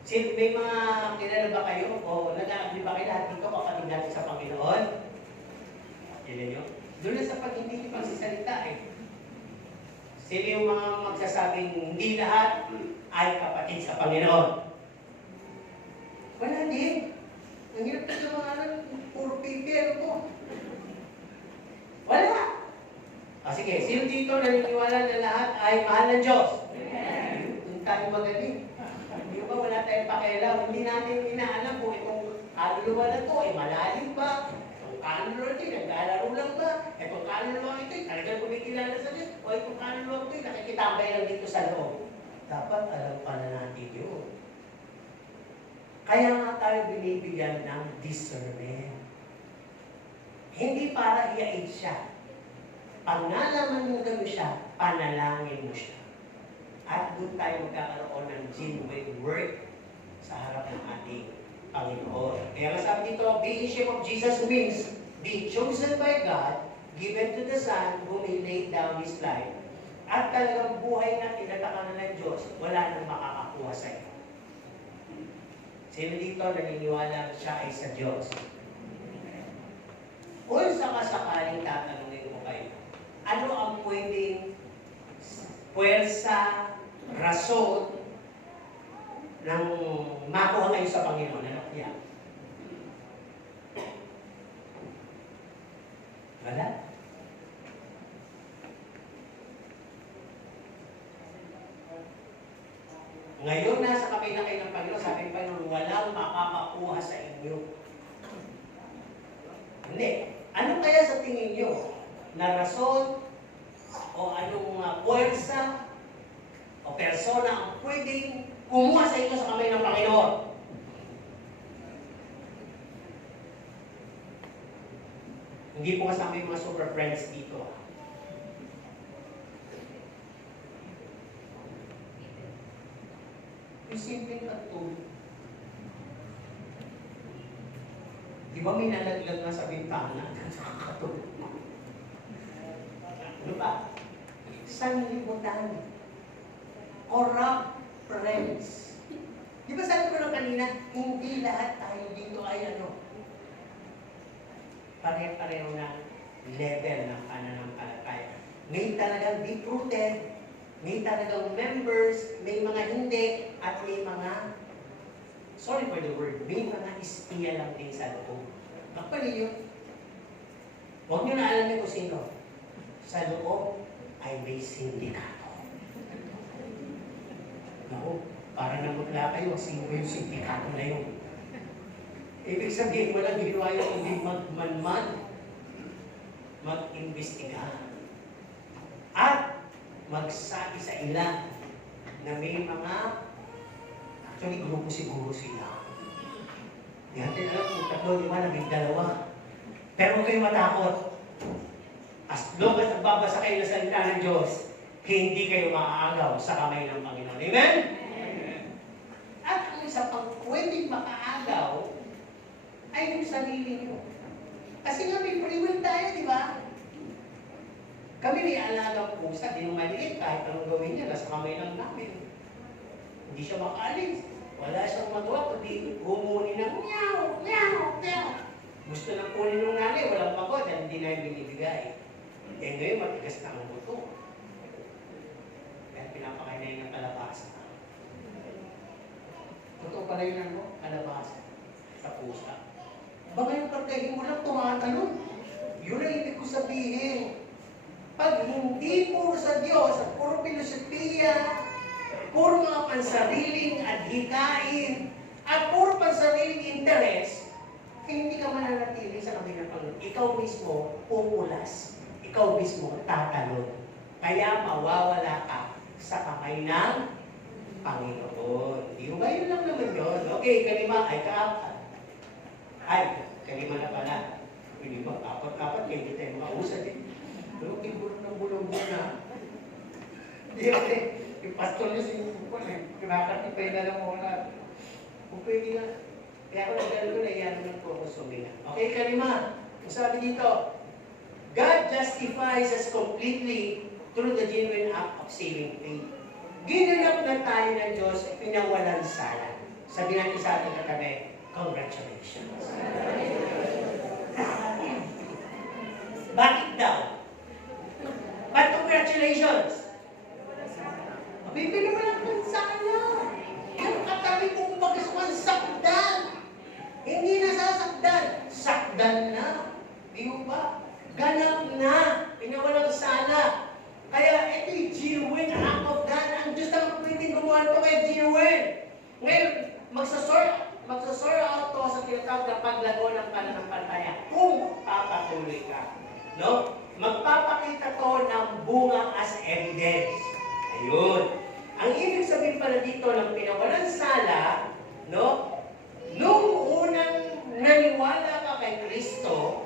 May mga kilala ba kayo o nag-aabli ba kayo lahat dito kapatid natin sa Panginoon? Kilala nyo? Doon na sa pag hindi nyo pagsisalita Sino yung mga magsasabing hindi lahat ay kapatid sa Panginoon? Wala din. Ang hirap na sa mga puro pipero po. Wala. Sige, sino dito naniniwala na lahat ay mahal ng Diyos? Doon tayo magaling. Di ba wala tayong pakialam? Hindi natin inaalam kung itong kaluluwa na ito ay malalim ba? Itong kaluluwa ito, naglalaro lang ba? Itong kaluluwa ito, talagang kumikilala sa Diyos. O itong kaluluwa ito, nakikitambay lang dito sa loob. Dapat alam pa na natin yun. Kaya nga tayo binibigyan ng discernment. Hindi para iyaid siya. Pag nalaman mo gano'n siya, panalangin mo siya. At doon tayo magkakaroon ng genuine work sa harap ng ating Panginoon. Kaya masabi dito, being sheep of Jesus means being chosen by God, given to the Son, whom He laid down His life, at talagang buhay na tinatakanan ng Diyos, wala nang makakakuha sa iyo. Sino dito naniniwala siya ay sa Diyos? Kung sakasakaling tatanungin ko kayo, ano ang pwedeng puwersa, rason ng makuha kayo sa Panginoon? Ano kaya? Wala? Ngayon, nasa kamay na kayo ng Panginoon, sabi ng Panginoon, walang makakakuha sa inyo. Hindi. Ano kaya sa tingin nyo na rason o anong puwersa o persona ang pwedeng kumuha sa inyo sa kamay ng Panginoon? Hindi po kasama yung mga super friends dito. Yung simpleng pagtulog. Di ba may nalaglag na sa bintana? Nakakatulog. Ano ba? Sanlibutan. Corrupt friends. Di ba sabi ko lang kanina, hindi lahat tayo dito ay pare-pareho na level ng pananampalataya. May talagang deep-rooted, may talagang members, may mga hindi, at may mga... So sorry for the word, may mga espiya lang din sa loob. Kapali yun. Huwag nyo na alamin kung sino. Sa loob ay may sindikato. Naku, para namutla kayo, sino yung sindikato na yun? Ibig sabihin mo lang, ginawa yung hindi magmanman, mag-imbestiga, at magsabi sa ila na may mga, actually, grupo siguro sila. Di natin alam kung tatlo, di ba, naging dalawa. Pero huwag kayong matakot. As long as nagbabasa kayo ng salita ng Diyos, hindi kayo maaagaw sa kamay ng Panginoon. Amen? Amen. At ang isa pang pwedeng makaagaw ay yung sarili nyo. Kasi nga may free will tayo, di ba? Kami may alagang pusa, di nung maliit, kahit anong gawin niya, nasa kamay lang namin. Hindi siya makaalis. Wala siyang magawa, kundi humuni ng meow, meow, meow. Gusto nang kunin ng nanay, walang pagod, dahil hindi na yung binibigay. Eh ngayon, matigas na ang buto. Kaya pinapakain na yun ng kalabasa. Totoo pala yun ano, kalabasa sa pusa. Baka yung kargahin mo lang tumatalon. Yun ang ibig ko sabihin. Pag hindi puro sa Diyos at puro filosofiya, puro mga pansariling adhikain, at puro pansariling interes, hindi ka mananatili sa kami ng Panginoon. Ikaw mismo pupulas. Ikaw mismo tatalon. Kaya mawawala ka sa kamay ng Panginoon. Di ba yun lang naman yun? Okay, kalima ay kaapat. Ay, kalima na pala. Hindi ba, apat-apat, hindi tayo makausad eh. Pero kibulong ng bulong na. Hindi ako eh. Yung pastor niya kinakatipay na lang muna. Kung pwede nga. Kaya ako nagdalo ko na iyan naman po ako sumina. Okay, kalima. Ang sabi dito, God justifies us completely through the genuine act of saving faith. Ginanap na tayo ng Diyos ay pinawalan sala. Sabi natin sa ating katabi, congratulations. Bakit daw? But congratulations! Bibili mo lang ng sana. Yung katabi kong pagkasukan, sakdan. Hindi na sasakdan. Sakdan na. Di ba? Ganap na. Pinawalang sana. Kaya ito yung genuine act of God. Ang Diyos naman pwedeng gumawa ito kaya genuine. Ngayon, magsasort out to sa tinatawag na paglago ng pananampalataya kung papatuloy ka. No? Magpapakita to ng bunga as evidence. Ayun. Ang ibig sabihin pala dito ng pinawalan sala, no? Nung unang naniwala ka kay Kristo,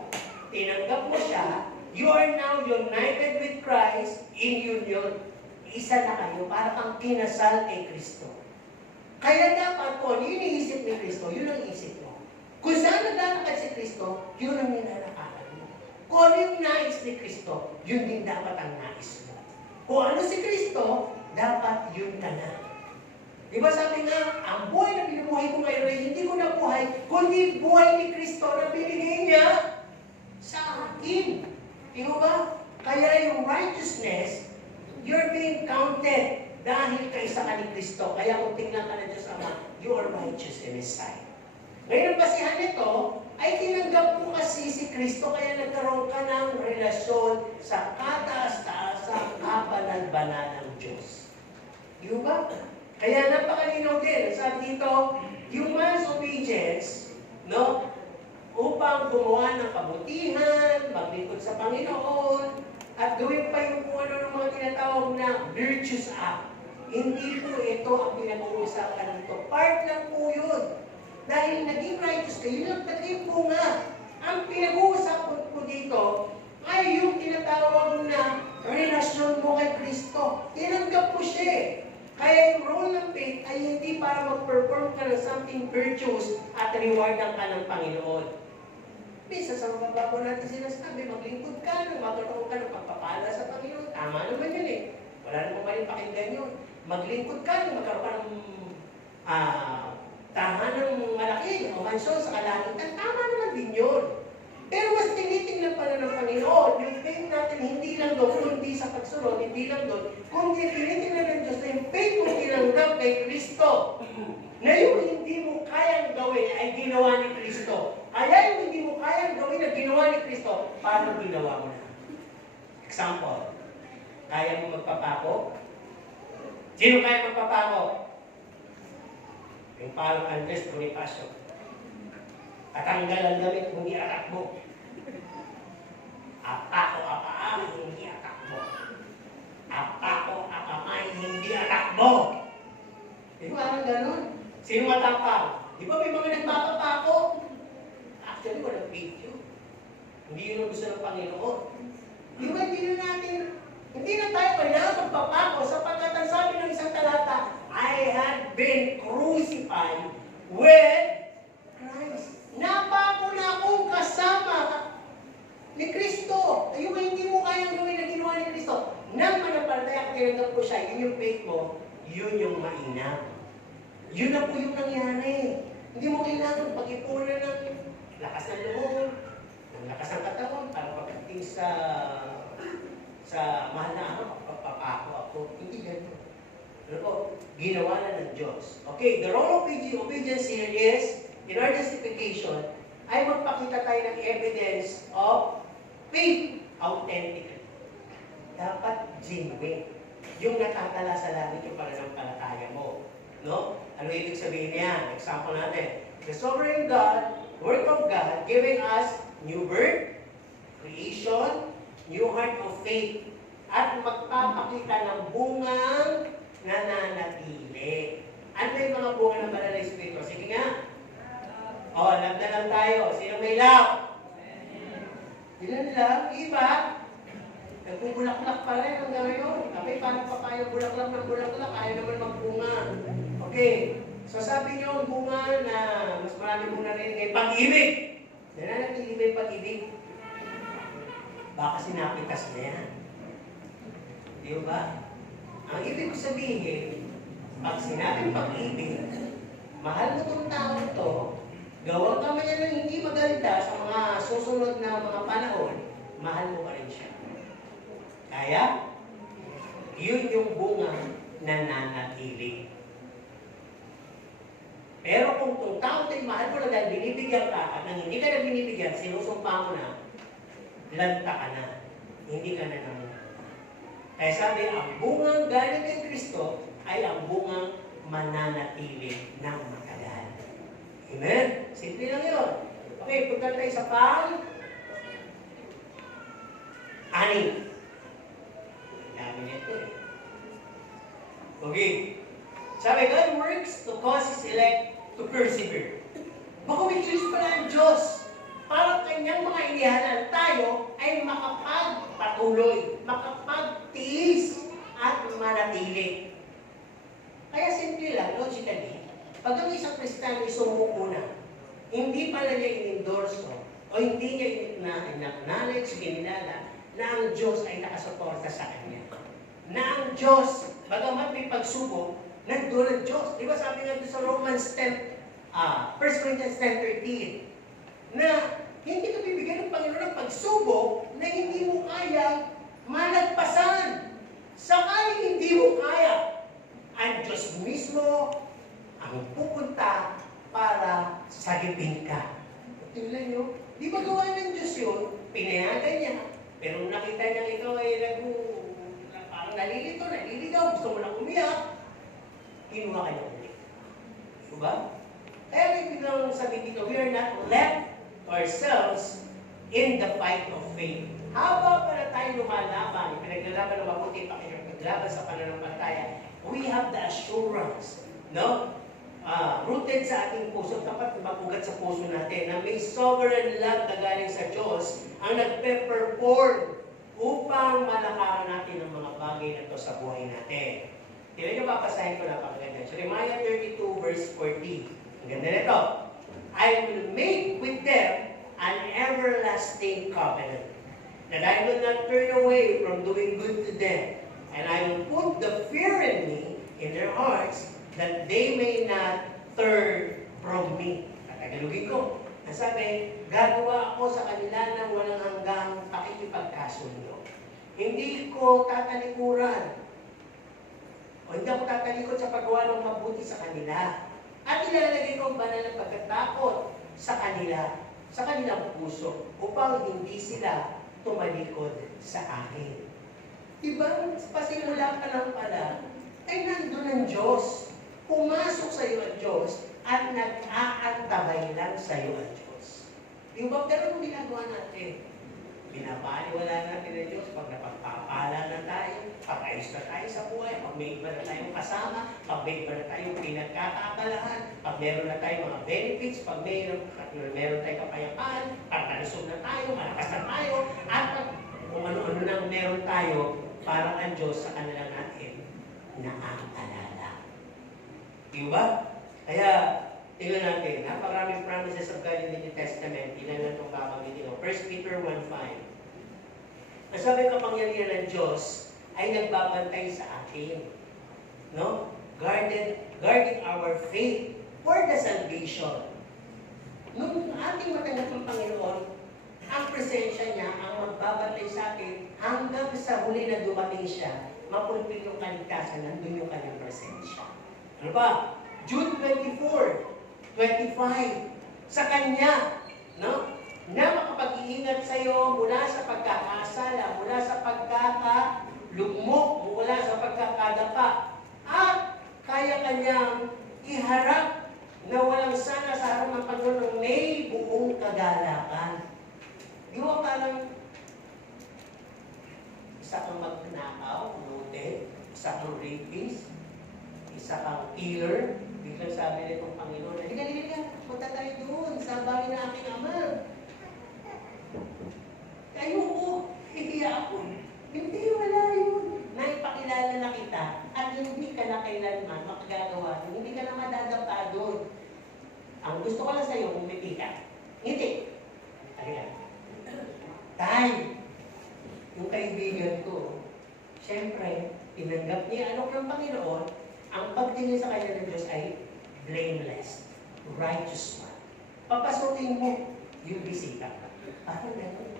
tinanggap mo siya, you are now united with Christ in union. Isa na kayo, para kang kinasal kay Kristo. Kaya dapat po, yun yung isip ni Kristo, yun ang isip mo. Kung saan naglalakad si Kristo, yun ang nilalakaran mo. Kung ano yung nais ni Kristo, yun din dapat ang nais mo. Kung ano si Kristo, dapat yun ka na. Diba sabi nga, ang buhay na binubuhay ko ngayon ay hindi ko na buhay, kundi buhay ni Kristo na binigay niya sa akin. Diba ba? Kaya yung righteousness, you're being counted dahil kaisa ka ni Kristo. Kaya kung tingnan ka na Diyos Ama, you are righteous in His sight. Ngayon ang basihan nito, ay tinanggap mo kasi si Kristo, kaya nagkaroon ka ng relasyon sa kataas-taasang kabanal-banal ng Diyos. Di ba? Kaya napakalinaw din. Sabi dito, yung man's obedience, no, upang gumawa ng kabutihan, maglingkod sa Panginoon, at gawin pa yung kung ano ng mga tinatawag na virtuous act. Hindi po ito ang pinag-uusapan nito. Part lang po yun. Dahil naging righteous ka, yun lang talaga yung bunga. Ang pinag-uusapan po dito ay yung tinatawag na relasyon mo kay Kristo. Tinanggap mo siya. Kaya yung role ng faith ay hindi para mag-perform ka ng something virtuous at rewardan ka ng Panginoon. Bisa sa mga bago natin sinasabi, maglingkod ka, magkaroon ka ng pagpapala sa Panginoon. Tama naman yun eh. Wala naman maling pakinggan yun. Maglingkod ka, magkaroon ka ng tahanang malaki o mansyon sa kalangitan. Tama naman din yun. Pero mas tinitingnan pala ng Panginoon, yung faith natin hindi lang doon, kundi sa pagsunod, hindi lang doon, kundi tinitingnan ng Diyos na yung faith mo tinanggap kay Kristo, na yung hindi mo kayang ay ginawa ni Kristo. Kaya yung hindi mo kaya gawin na ginawa ni Kristo, paano ginawa mo na? Example, kaya mo magpapako? Sino kaya magpapako? Yung parang Andres Bonifacio. Tatanggal ang damit, hindi atak mo. Apako, hindi atak mo. Apako, akamay, hindi atak mo. Di ba parang ganun? Sino matapang? Di ba may mga nagpapapako? Actually, walang faith yun. Hindi yun ang gusto ng Panginoon. Di ba hindi na tayo kailangan magpapako sapagkat ang sabi ng isang talata, I have been crucified with Christ. Napako na akong kasama ni Kristo. Yung hindi mo kayang gawin na ginawa ni Kristo. Nang manampalataya at tinanggap ko siya, yun yung faith mo, yun yung mainam. Yun na po yung nangyari. Hindi mo kailangan pag-ipunan ng lakas ng loob, ng lakas ng katawan, para pagdating sa mahal na pagpapako ako. Hindi ganun. Ano po? Ginawa na ng Diyos. Okay, the role of obedience here is, in our justification, ay magpakita tayo ng evidence of faith authentically. Dapat genuine. Yung natatala sa langit yung pananampalataya mo. No? Ano ibig sabihin niya? Example natin. The sovereign God, Word of God, giving us new birth, creation, new heart of faith, at magpapakita ng bungang nananatili. Ano yung mga bunga ng Banal na Espiritu? Sige nga. Love na lang tayo. Sino may love? Ilan love? Iba? Nagbubulaklak pa rin hanggang ngayon. Sabi, paano pa kayo bulaklak ng bulaklak? Ayaw naman magbunga. Okay. So sabi niyo, bunga na mas marami mong narinig ay pag-ibig. Nananatili ba yung pag-ibig? Baka sinapitas na yan. Di ba? Ang ibig ko sabihin, pag sinabing pag-ibig, mahal mo itong tao ito, gawang ka man yan ng hindi maganda sa mga susunod na mga panahon, mahal mo pa rin siya. Kaya, yun yung bunga na nananatili. Pero kung itong tao ito'y mahal mo na dahil binibigyan ka at nang hindi ka na binibigyan, sinusumpa mo na, lanta ka na. Hindi ka na naman. Kaya sabi, ang bungang galing kay Kristo ay ang bungang mananatili ng matagal. Amen? Simple lang yun. Okay, punta tayo sa pang-anim. Dami nito eh. Okay. Sabi, God works to cause His elect to persevere. Baka may choose pala ang Diyos para kanyang mga inihanan tayo ay makapagpatuloy, makapagtiis at manatili. Kaya simple lang, logically, pag ang isang Kristiyano sumuko na, hindi pala niya in-endorse o hindi niya in-acknowledge, kinilala na ang Diyos ay nakasuporta sa kanya. Na ang Diyos, bagamat may pagsubok, nandun ang Diyos. Di ba sabi nga sa Romans 1 Corinthians 10:13, na hindi ka bibigyan ng Panginoon ng pagsubok na hindi mo kaya malagpasan. Sakaling hindi mo kaya, ang Diyos mismo ang pupunta para sagipin ka. Tingnan nyo, di ba gawa ng Diyos yun? Pinayagan niya. Pero nakita niya ikaw ay parang nalilito, naliligaw, gusto mo lang umiyak, kinuha ka niya ulit. Diba? Kaya may biglang sabi dito, we are not left ourselves in the fight of faith. Habang pala tayo lumalaban, pinaglalaban ng mabuti, paglaban sa pananampalataya, we have the assurance, no? Rooted sa ating puso, dapat mapugat sa puso natin na may sovereign love na galing sa Diyos ang nagpe-perform upang malakaran natin ang mga bagay na ito sa buhay natin. Tignan nyo, papasahin ko napakaganda. Jeremiah 32 verse 40. Ang ganda nito. I will make with them an everlasting covenant, that I will not turn away from doing good to them, and I will put the fear in me in their hearts, that they may not turn from me. Tagalogin ko. Ang sabi, gagawa ako sa kanila ng walang hanggang pakikipagkasundo. Hindi ko tatalikuran. O hindi ako tatalikod sa paggawa ng mabuti sa kanila. At ilalagay ko ang banal na pagkatakot kanila, sa kanilang puso, upang hindi sila tumalikod sa akin. Diba? Pasimula ka lang pala, ay nandun ang Diyos. Pumasok sa iyo ang Diyos at nag-aantabay lang sa iyo ang Diyos. Diba? Pero kung ginagawa natin, pinapaniwala natin ang Diyos pag napagpapala na tayo, pag ayos na tayo sa buhay, pag may iba na tayong kasama, pag may iba na tayong pinagkakabalahan, pag meron na tayong mga benefits, pag meron tayong kapayapaan, pag nalusog na tayo, malakas na tayo, at pag kung ano-ano nang meron tayo, parang ang Diyos sa kanila natin naaalala. Diba? Kaya, tingnan natin, napakaraming promises of God in the New Testament. Ilan lang itong babanggitin ko. 1 Peter 1:5. Ang sabi kapangyarihan ng Diyos ay nagbabantay sa atin. No? Guarding our faith for the salvation. Nung ating matanggap ng Panginoon, ang presensya niya ang magbabantay sa atin hanggang sa huli na dumating siya, mapulpil yung kaligtasan, nandun yung kanyang presensya. Ano ba? June 24, 25, sa Kanya, no? Na makapag-iingat sa iyo mula sa pagkakasala, mula sa pagkakalugmok, mula sa pagkakadapa, at kaya Kanyang iharap na walang sana sa harap ng Panginoon ng may buong kagalakan. Di ba parang isa kang magnakaw, lute, isa kang rapist, isa kang killer, biglang sabi nitong Panginoon, halika, punta tayo doon sa bahay na aking ama. Ayoko, hihiya ako. Hindi, wala yun. Naipakilala na kita at hindi ka na kailanman makagagawa. Hindi ka na madadapa doon. Ang gusto ko lang sa'yo, umiti ka. Ngiti. Halika. Tay, yung kaibigan ko, siyempre, tinanggap niya ano ng Panginoon, ang pagtingin sa kanya ng Diyos ay blameless, righteous one. Papasukin mo yung bisita. Parang gano'n.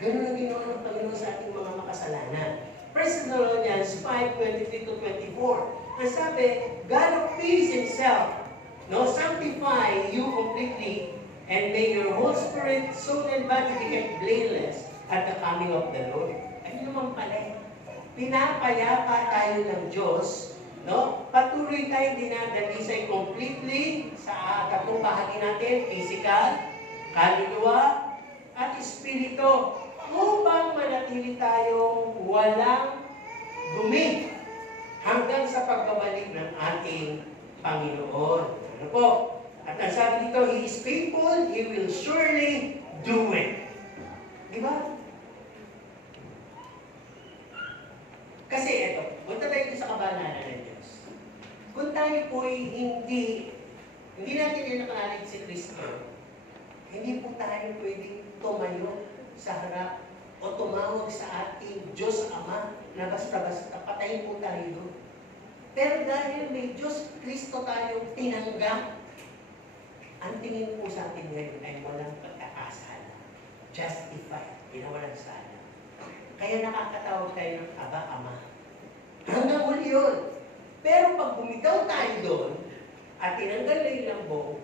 Gano'n ang ginawa ng Panginoon sa ating mga makasalanan. 1 Thessalonians 5:23-24. Ang sabi, God of peace Himself, sanctify you completely, and may your whole spirit, soul, and body be kept blameless at the coming of the Lord. Ano naman pala? Pinapayapa tayo ng Diyos, no? Patuloy tayong dinadalisay completely sa tatlong bahagi natin, physical, kaluluwa, at espiritu, upang manatili tayong walang dumi hanggang sa pagbabalik ng ating Panginoon. Ano po? At ang sabi dito, He is faithful, He will surely do it. Di ba? Kasi ito, punta tayo sa kabanalan ng Diyos. Kung tayo po'y hindi natin yung nakalalig si Kristo, hindi po tayo pwedeng tumayo sa harap o tumawag sa ating Diyos Ama na basta-basta patayin po tayo doon. Pero dahil may Diyos Kristo tayo tinanggap, ang tingin po sa atin ngayon ay walang pagkakasala. Justified, ginawalang sala. Kaya nakakatawag tayo ng Aba, Ama. Hanggang huli yun. Pero pag bumitaw tayo doon, at tinanggal na yung lambong,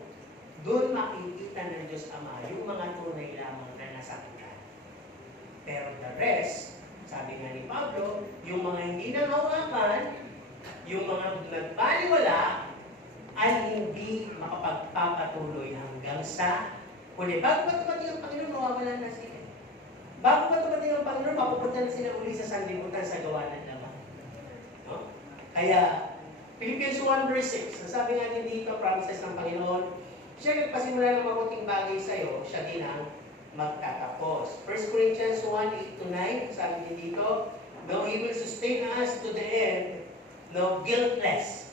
doon makikita ng Diyos Ama yung mga tunay lamang na nasakitan. Pero the rest, sabi nga ni Pablo, yung mga hindi nangawakan, yung mga nagbaliwala, ay hindi makapagpapatuloy hanggang sa huli. Bago pa tumating ang Panginoon, mawawala na sila. Bago pa tumating ang Panginoon, mapupunta na sila uli sa sanlibutan sa gawa ng laman. No? Kaya, Philippians 1:6, nasabi nga din dito, promises ng Panginoon, siya nagpasimula ng mabuting bagay sa iyo, siya din ang magtatapos. 1 Corinthians 1:8-9, sabi din dito, no, He will sustain us to the end, no, guiltless.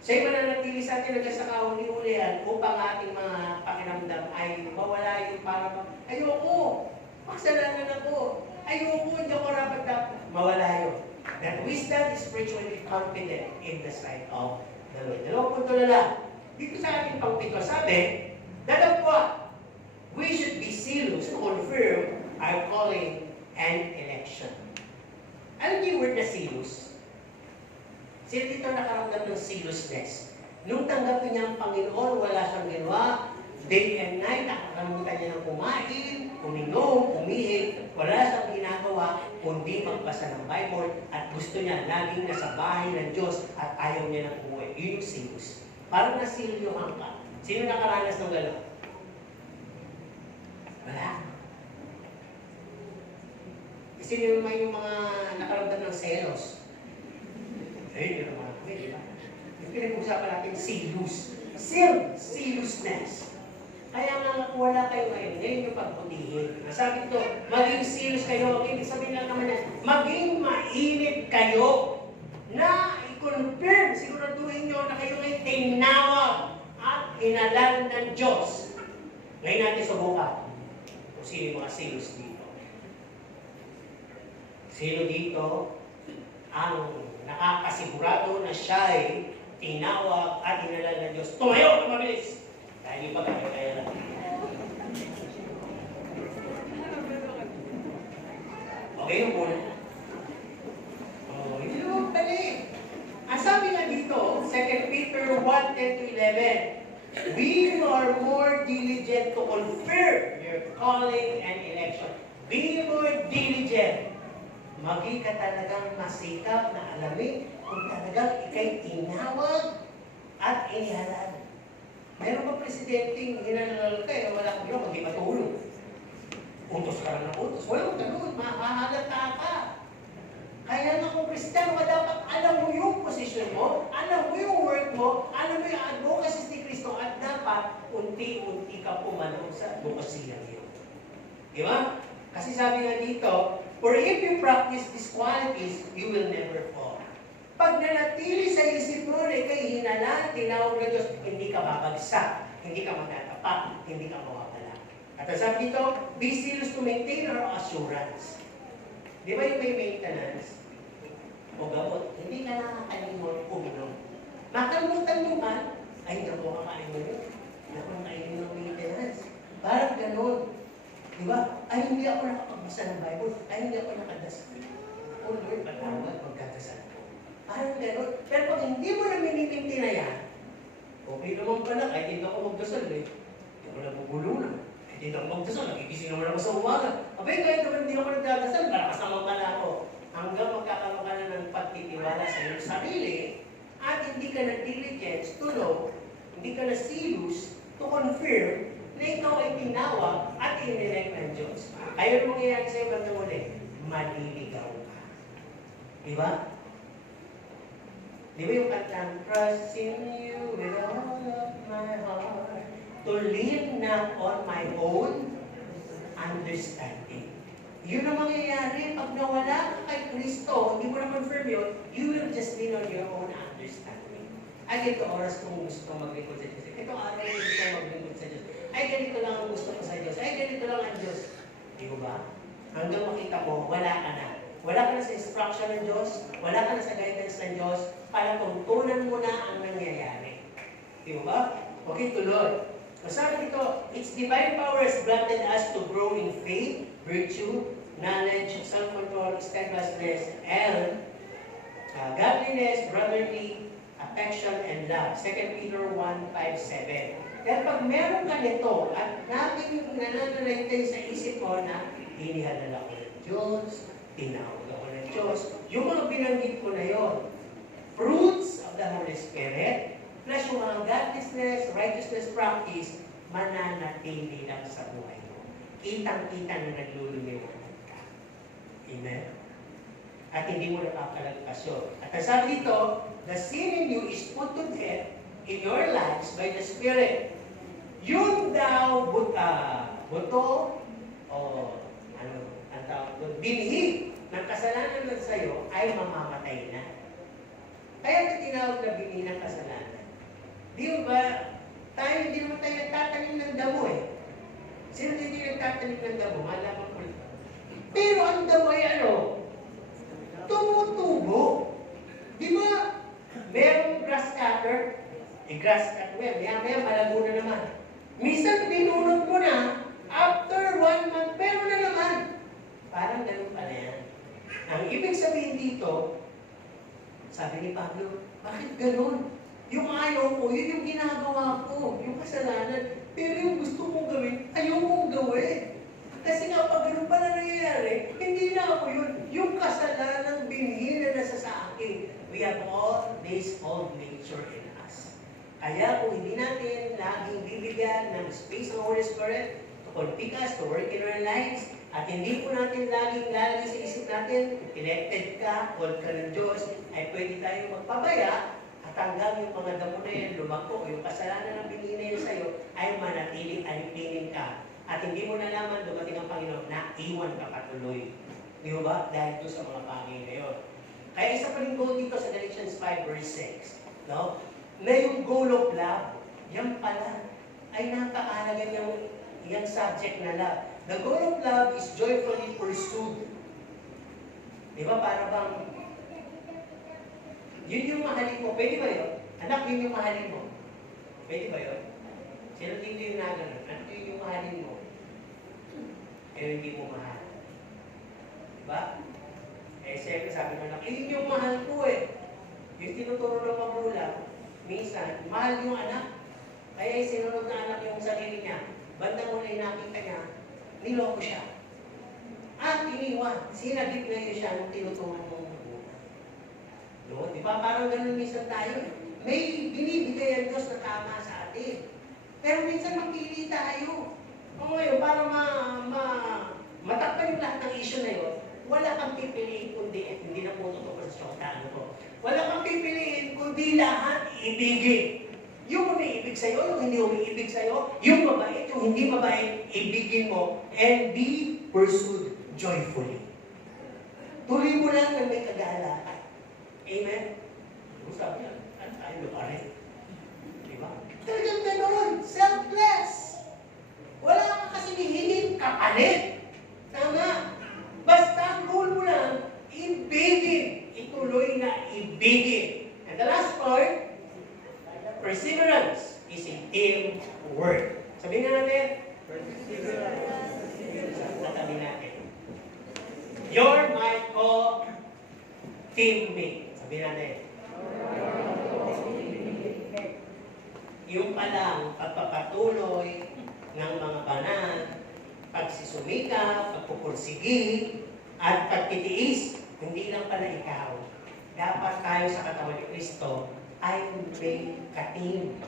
Siya'y mananatili sa atin hanggang sa kahuli-hulihan upang ating mga pakiramdam ay mawala yung parang, ayoko, magsalanan ako, ayoko, hindi ako rapat-dapat, mawala yun. That we stand spiritually confident in the sight of the Lord. Dalawang punto na lang. Dito sa ating pangpito, sabi, dadapwa, we should be zealous to confirm our calling and election. Alam niyo yung word na zealous? Sino dito nakaramdam ng zealousness? Nung tanggapin niya ang Panginoon, wala siyang ginawa, Day and night, nakakalimutan niya ng kumain, uminom, umihig, wala siyang ginagawa, kundi magbasa ng Bible, at gusto niya laging nasa bahay ng Diyos at ayaw niya ng umuwi. Yun yung serious. Parang nasilyohan ka. Sino nakaranas ng gano'n? Wala. Sino naman yung mga nakaramdam ng selos? Ayun, yun ang mga kami, di ba? Yung pinag-usapan natin, zealousness. Kaya nga wala kayo ngayon, ngayon yung pagbutihin. Sabi ko, maging serious kayo, ibig sabihin lang naman yan, maging mainit kayo na i-confirm, siguraduhin nyo na kayo ngayon tinawag at inalal ng Diyos. Ngayon natin subukan kung sino yung mga serious dito. Sino dito ang nakakasigurado na siya'y tinawag at inalal ng Diyos? Tumayo na mabilis! Dahil iba kaya lang. Okay yung muna. Hindi naman pali. Ang sabi nga dito, 2 Peter 1:10-11, we are more diligent to confirm your calling and election. Be more diligent. Maging ka talagang masikap na alamin kung talagang ikay tinawag at inihalal. Meron pa presidenteng hinalal ka, wala kang ginawa, hindi matulog. Utos ka lang ng utos. Walang ganun, mahahalata ka. Kaya nga kung Kristiyano ka, dapat alam mo yung posisyon mo, alam mo yung work mo, alam mo yung advocacy ni Kristo, at dapat unti-unti ka pumanong sa advocacy niyo. Di ba? Kasi sabi nga dito, for if you practice these qualities, you will never fall. Pag nanatili sa isip mo na ikay hinalan, tinawag ng Diyos, hindi ka babagsak, hindi ka magtatapak, hindi ka mawawala. At sabi dito, be serious to maintain our assurance. Di ba yung may maintenance? O gamot, hindi ka nakakalimot uminom. Makalimutan mo ba? Ay, hindi ako kakain mo yun. Hindi ako nakainin ng maintenance. Parang ganun. Di ba? Ay, hindi ako nakapagbasa ng Bible. Ay, hindi ako nakadasal. Oh Lord, patawad, magkadasal ko. Parang gano'n. Pero pag hindi mo na miniminti na yan, okay naman pala, kahit hindi ako magdasal eh. Hindi ako nabubulong na. Kahit hindi ako magdasal, nagigising naman ako sa umaga. Abay, kahit naman hindi ako nagdadasal, malakas naman pala ako. Hanggang magkakaroon ka na ng pagtitiwala sa iyong sarili, at hindi ka na diligence to know, hindi ka na serious to confirm na ikaw ay tinawag at inelect ng Diyos. Kaya yung mangyayari sa iyo bandang uli, maliligaw ka. Diba? Di ba yung kantang, trust in you with all of my heart, to lean not on my own understanding. Yun ang mangyayari pag nawala ka kay Kristo, hindi mo na-confirm yun, you will just lean on your own understanding. Ay, ito oras kong gusto maglingkod sa Diyos. Ito araw kong gusto maglingkod sa Diyos. Ay, ganito lang ang gusto ko sa Diyos. Ay, ganito lang ang Diyos. Di ba? Hanggang makita mo, wala ka na. Wala ka na sa instruction ng Diyos, wala ka na sa guidance ng Diyos, para tuntunan mo na ang nangyayari. Di ba? Okay, tuloy. Masabi dito, its divine power has granted us to grow in faith, virtue, knowledge, self-control, steadfastness, and godliness, brotherly affection, and love. 2 Peter 1:5-7. Kaya pag meron ka nito at natin nananalaitay sa isip mo na inihalal ako ng Diyos, tinawag ako ng Diyos, yung mga binanggit ko na yon, fruits of the Holy Spirit, plus yung mga godlessness, righteousness practice, mananatili lang sa buhay mo. Kitang-kita na naglulumiwanag ka. Amen? At hindi mo napakalagpas yun. At ang sabi dito, the sin in you is put to death in your lives by the Spirit. Yung daw buto o ang tawag doon, binhi ng kasalanan lang sa'yo ay mamamatay na. Kaya ito tinawag na binhi ng kasalanan. Di ba, tayo hindi naman tayo nagtatanim ng damo eh. Sino hindi nagtatanim ng damo? Malaman ko. Pero ang damo ay ano? Tumutubo. Di ba? Merong grass cutter. Grass cutter. Maya malago na naman. Minsan binunot mo na, after 1 month, pero na naman. Parang ganun pala yan. Ang ibig sabihin dito, sabi ni Pablo, bakit ganun? Yung ayaw ko, yun yung ginagawa ko, yung kasalanan. Pero yung kasalanang binhi na nasa sa akin. We have all this old nature in us. Kaya kung hindi natin laging bibigyan ng space ng Holy Spirit to convict us, to work in our lives, at hindi po natin laging lalagay sa isip natin, elected ka, called ka ng Diyos, ay pwede tayong magpabaya at hanggang yung mga damo na yan lumako, yung kasalanan ng binhi na yun sa'yo, ay manatiling alipinin ka. At hindi mo nalaman, dumating ang Panginoon na iwan ka patuloy. Di ba? Dahil ito sa mga bagay na yun. Kaya isa pa rin goal dito sa Galatians 5 verse 6. No? Na yung goal of love, yan pala, ay napakahalaga yung subject na love. The goal of love is joyfully pursued. Di ba? Para bang, yun yung mahalin mo. Pwede ba yun? Anak, yun yung mahalin mo. Pwede ba yun? Sino dito yung nagano? Ano yun yung mahalin mo? Pero hindi mo mahal. Diba? Eh, siyempre sabi mo lang, yun yung mahal ko eh. Yung tinuturo ng magulang, minsan, mahal yung anak. Kaya yung sinunod na anak yung sarili niya, banda mo na nakita niya, niloko siya. At iniwan, sinagip na yun siya nung tinuturo ng magulang. No? Diba? Parang ganun minsan tayo. May binibigay ang Diyos na tama sa atin. Pero minsan magpili tayo. O ngayon, para matakpan yung lahat ng issue na yun, wala kang pipiliin kundi, hindi na po totoo sa shota, wala kang pipiliin kundi lahat ibigin. Yung umiibig sa'yo, yung hindi umiibig sa'yo, yung mabait, yung hindi mabait, ibigin mo, and be pursued joyfully. Tuloy mo lang na may kagalakan. Amen? Sabi niya, tayo pa rin. Diba? Talagang gano'n, selfless. Wala ka kasi hihingin kapalit. Tama. Basta ang goal mo lang, ibigin. Ituloy na ibigin. And the last part, perseverance is a team work. Sabihin nga natin, perseverance. Sabi natin. You're my co-teammate. Sabihin natin. Yung palang pagpapatuloy ng mga banal, pagsusumika, pagpupursigi, at pagtitiis, hindi lang pala ikaw. Dapat tayo sa katawan ni Kristo ay may kating.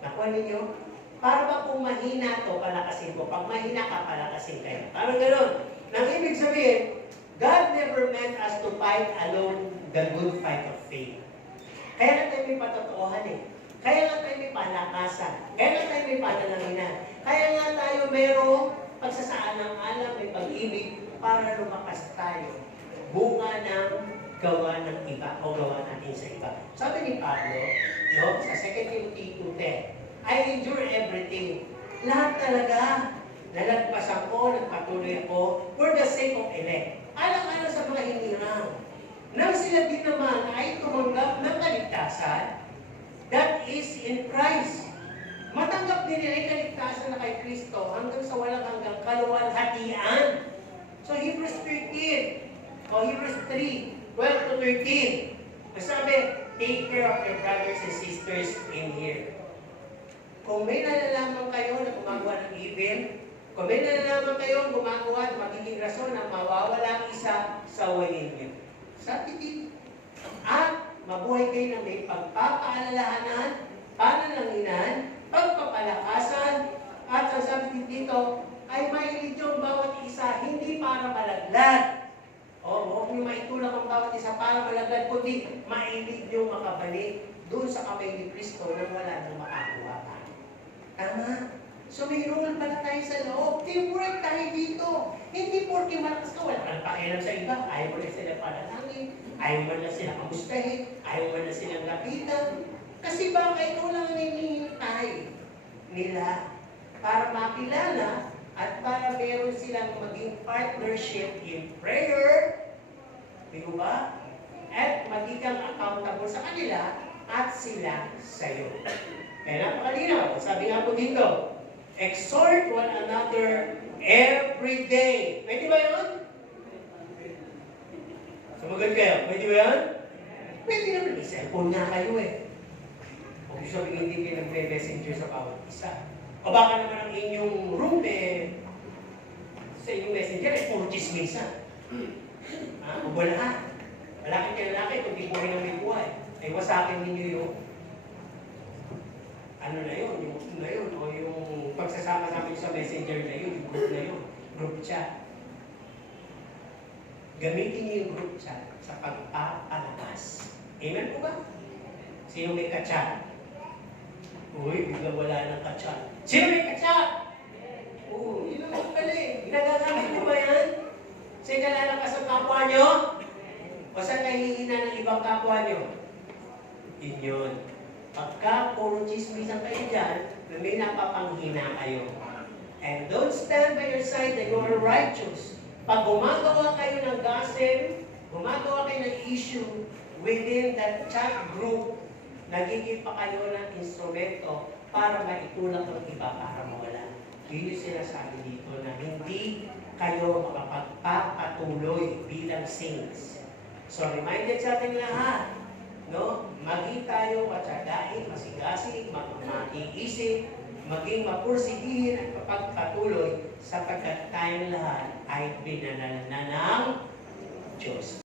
Nakuha ninyo? Para ba kung mahina to, palakasin ko. Pag mahina ka, palakasin kayo. Parang gano'n. Nang ibig sabihin, God never meant us to fight alone the good fight of faith. Kaya nga tayo may patotoohan eh. Kaya nga tayo may palakasan. Kaya nga tayo may panananginan. Kaya nga tayo mayroong pagsasaan ng alam, may pag-ibig para lumakas tayo. Bunga ng gawa ng iba o gawa natin sa iba. Sabi ni Pablo, no, sa 2 Timothy 2:10, I endure everything. Lahat talaga. Nalagpasan ko, nagpatuloy ako for the sake of elect. Alang-alang sa mga hinirang. Nang sila din naman ay tumanggap ng kaligtasan, that is in Christ. Matanggap din nila yung kaligtasan na kay Kristo hanggang sa walang hanggang kaluwalhatian. So Hebrews 13, o Hebrews 3:12 to 13. Masabi, take care of your brothers and sisters in here. Kung may nalalaman kayo na gumagawa ng evil, kung may nalalaman kayo gumagawa at magiging rason na mawawala ang isa sa wayin niyo. Sa titig. At mabuhay kayo na may pagpapaalalahanan, panananginan, pagpapalakasan, at ang sabi dito, ay mailid yung bawat isa, hindi para malaglag. O, huwag niyo maitulak ang bawat isa para malaglag, kundi mailid yung makabalik doon sa kamay ni Kristo nang wala nang makakuha pa. Tama? So may role pala tayo sa loob. Teamwork tayo dito. Hindi porke malakas ka, wala kang pakialam sa iba. Ayaw mo na sila panalangin. Ayaw mo na sila kamustahin. Ayaw mo na silang lapitan. Kasi baka ikaw lang ninihintay nila para makilala at para meron silang maging partnership in prayer. Di ba? At maging accountable sa kanila at sila sa'yo. Kaya napakalinaw. Sabi nga po dito, exhort one another every day. Pwede ba yun? Sumagot kayo. Pwede ba yun? Pwede naman. May cellphone nga kayo eh. Kung sabihin hindi kayo nagme-messenger sa bawat isa. O baka naman ang inyong room sa inyong messenger puro chismisa. Ubo lahat. Malaki kayo lalaki, kung di buhay ng may buhay. Ay wasakin ninyo yung ano na yun, o yung pagsasama namin sa messenger na yun, yung group na yun, group chat. Gamitin niyo yung group chat sa pagpapalabas. Amen po ba? Sino may ka-chat? Uy, bigla wala ng ka-chat. Sino may ka-chat? Oo, yun ang magaling. Ginagagamit mo ba yan? Sa'yo kalalakas ang kapwa nyo? O saan kayo hihina ng ibang kapwa nyo? Yun yun. Pagka puro chismisan kayo dyan, may napapanghina kayo. And don't stand by your side that you are righteous. Pag gumagawa kayo ng gossip, gumagawa kayo ng issue within that chat group, nagiging pa kayo ng instrumento para maitulak ng iba para mawala. Yun yung sinasabi dito na hindi kayo makapagpapatuloy bilang saints. So reminded sa ating lahat, no? Maging tayo matsagain, masigasig, mag-iisip, maging mapursigihin at mapagpatuloy sapagkat tayong lahat ay binanal na ng Diyos.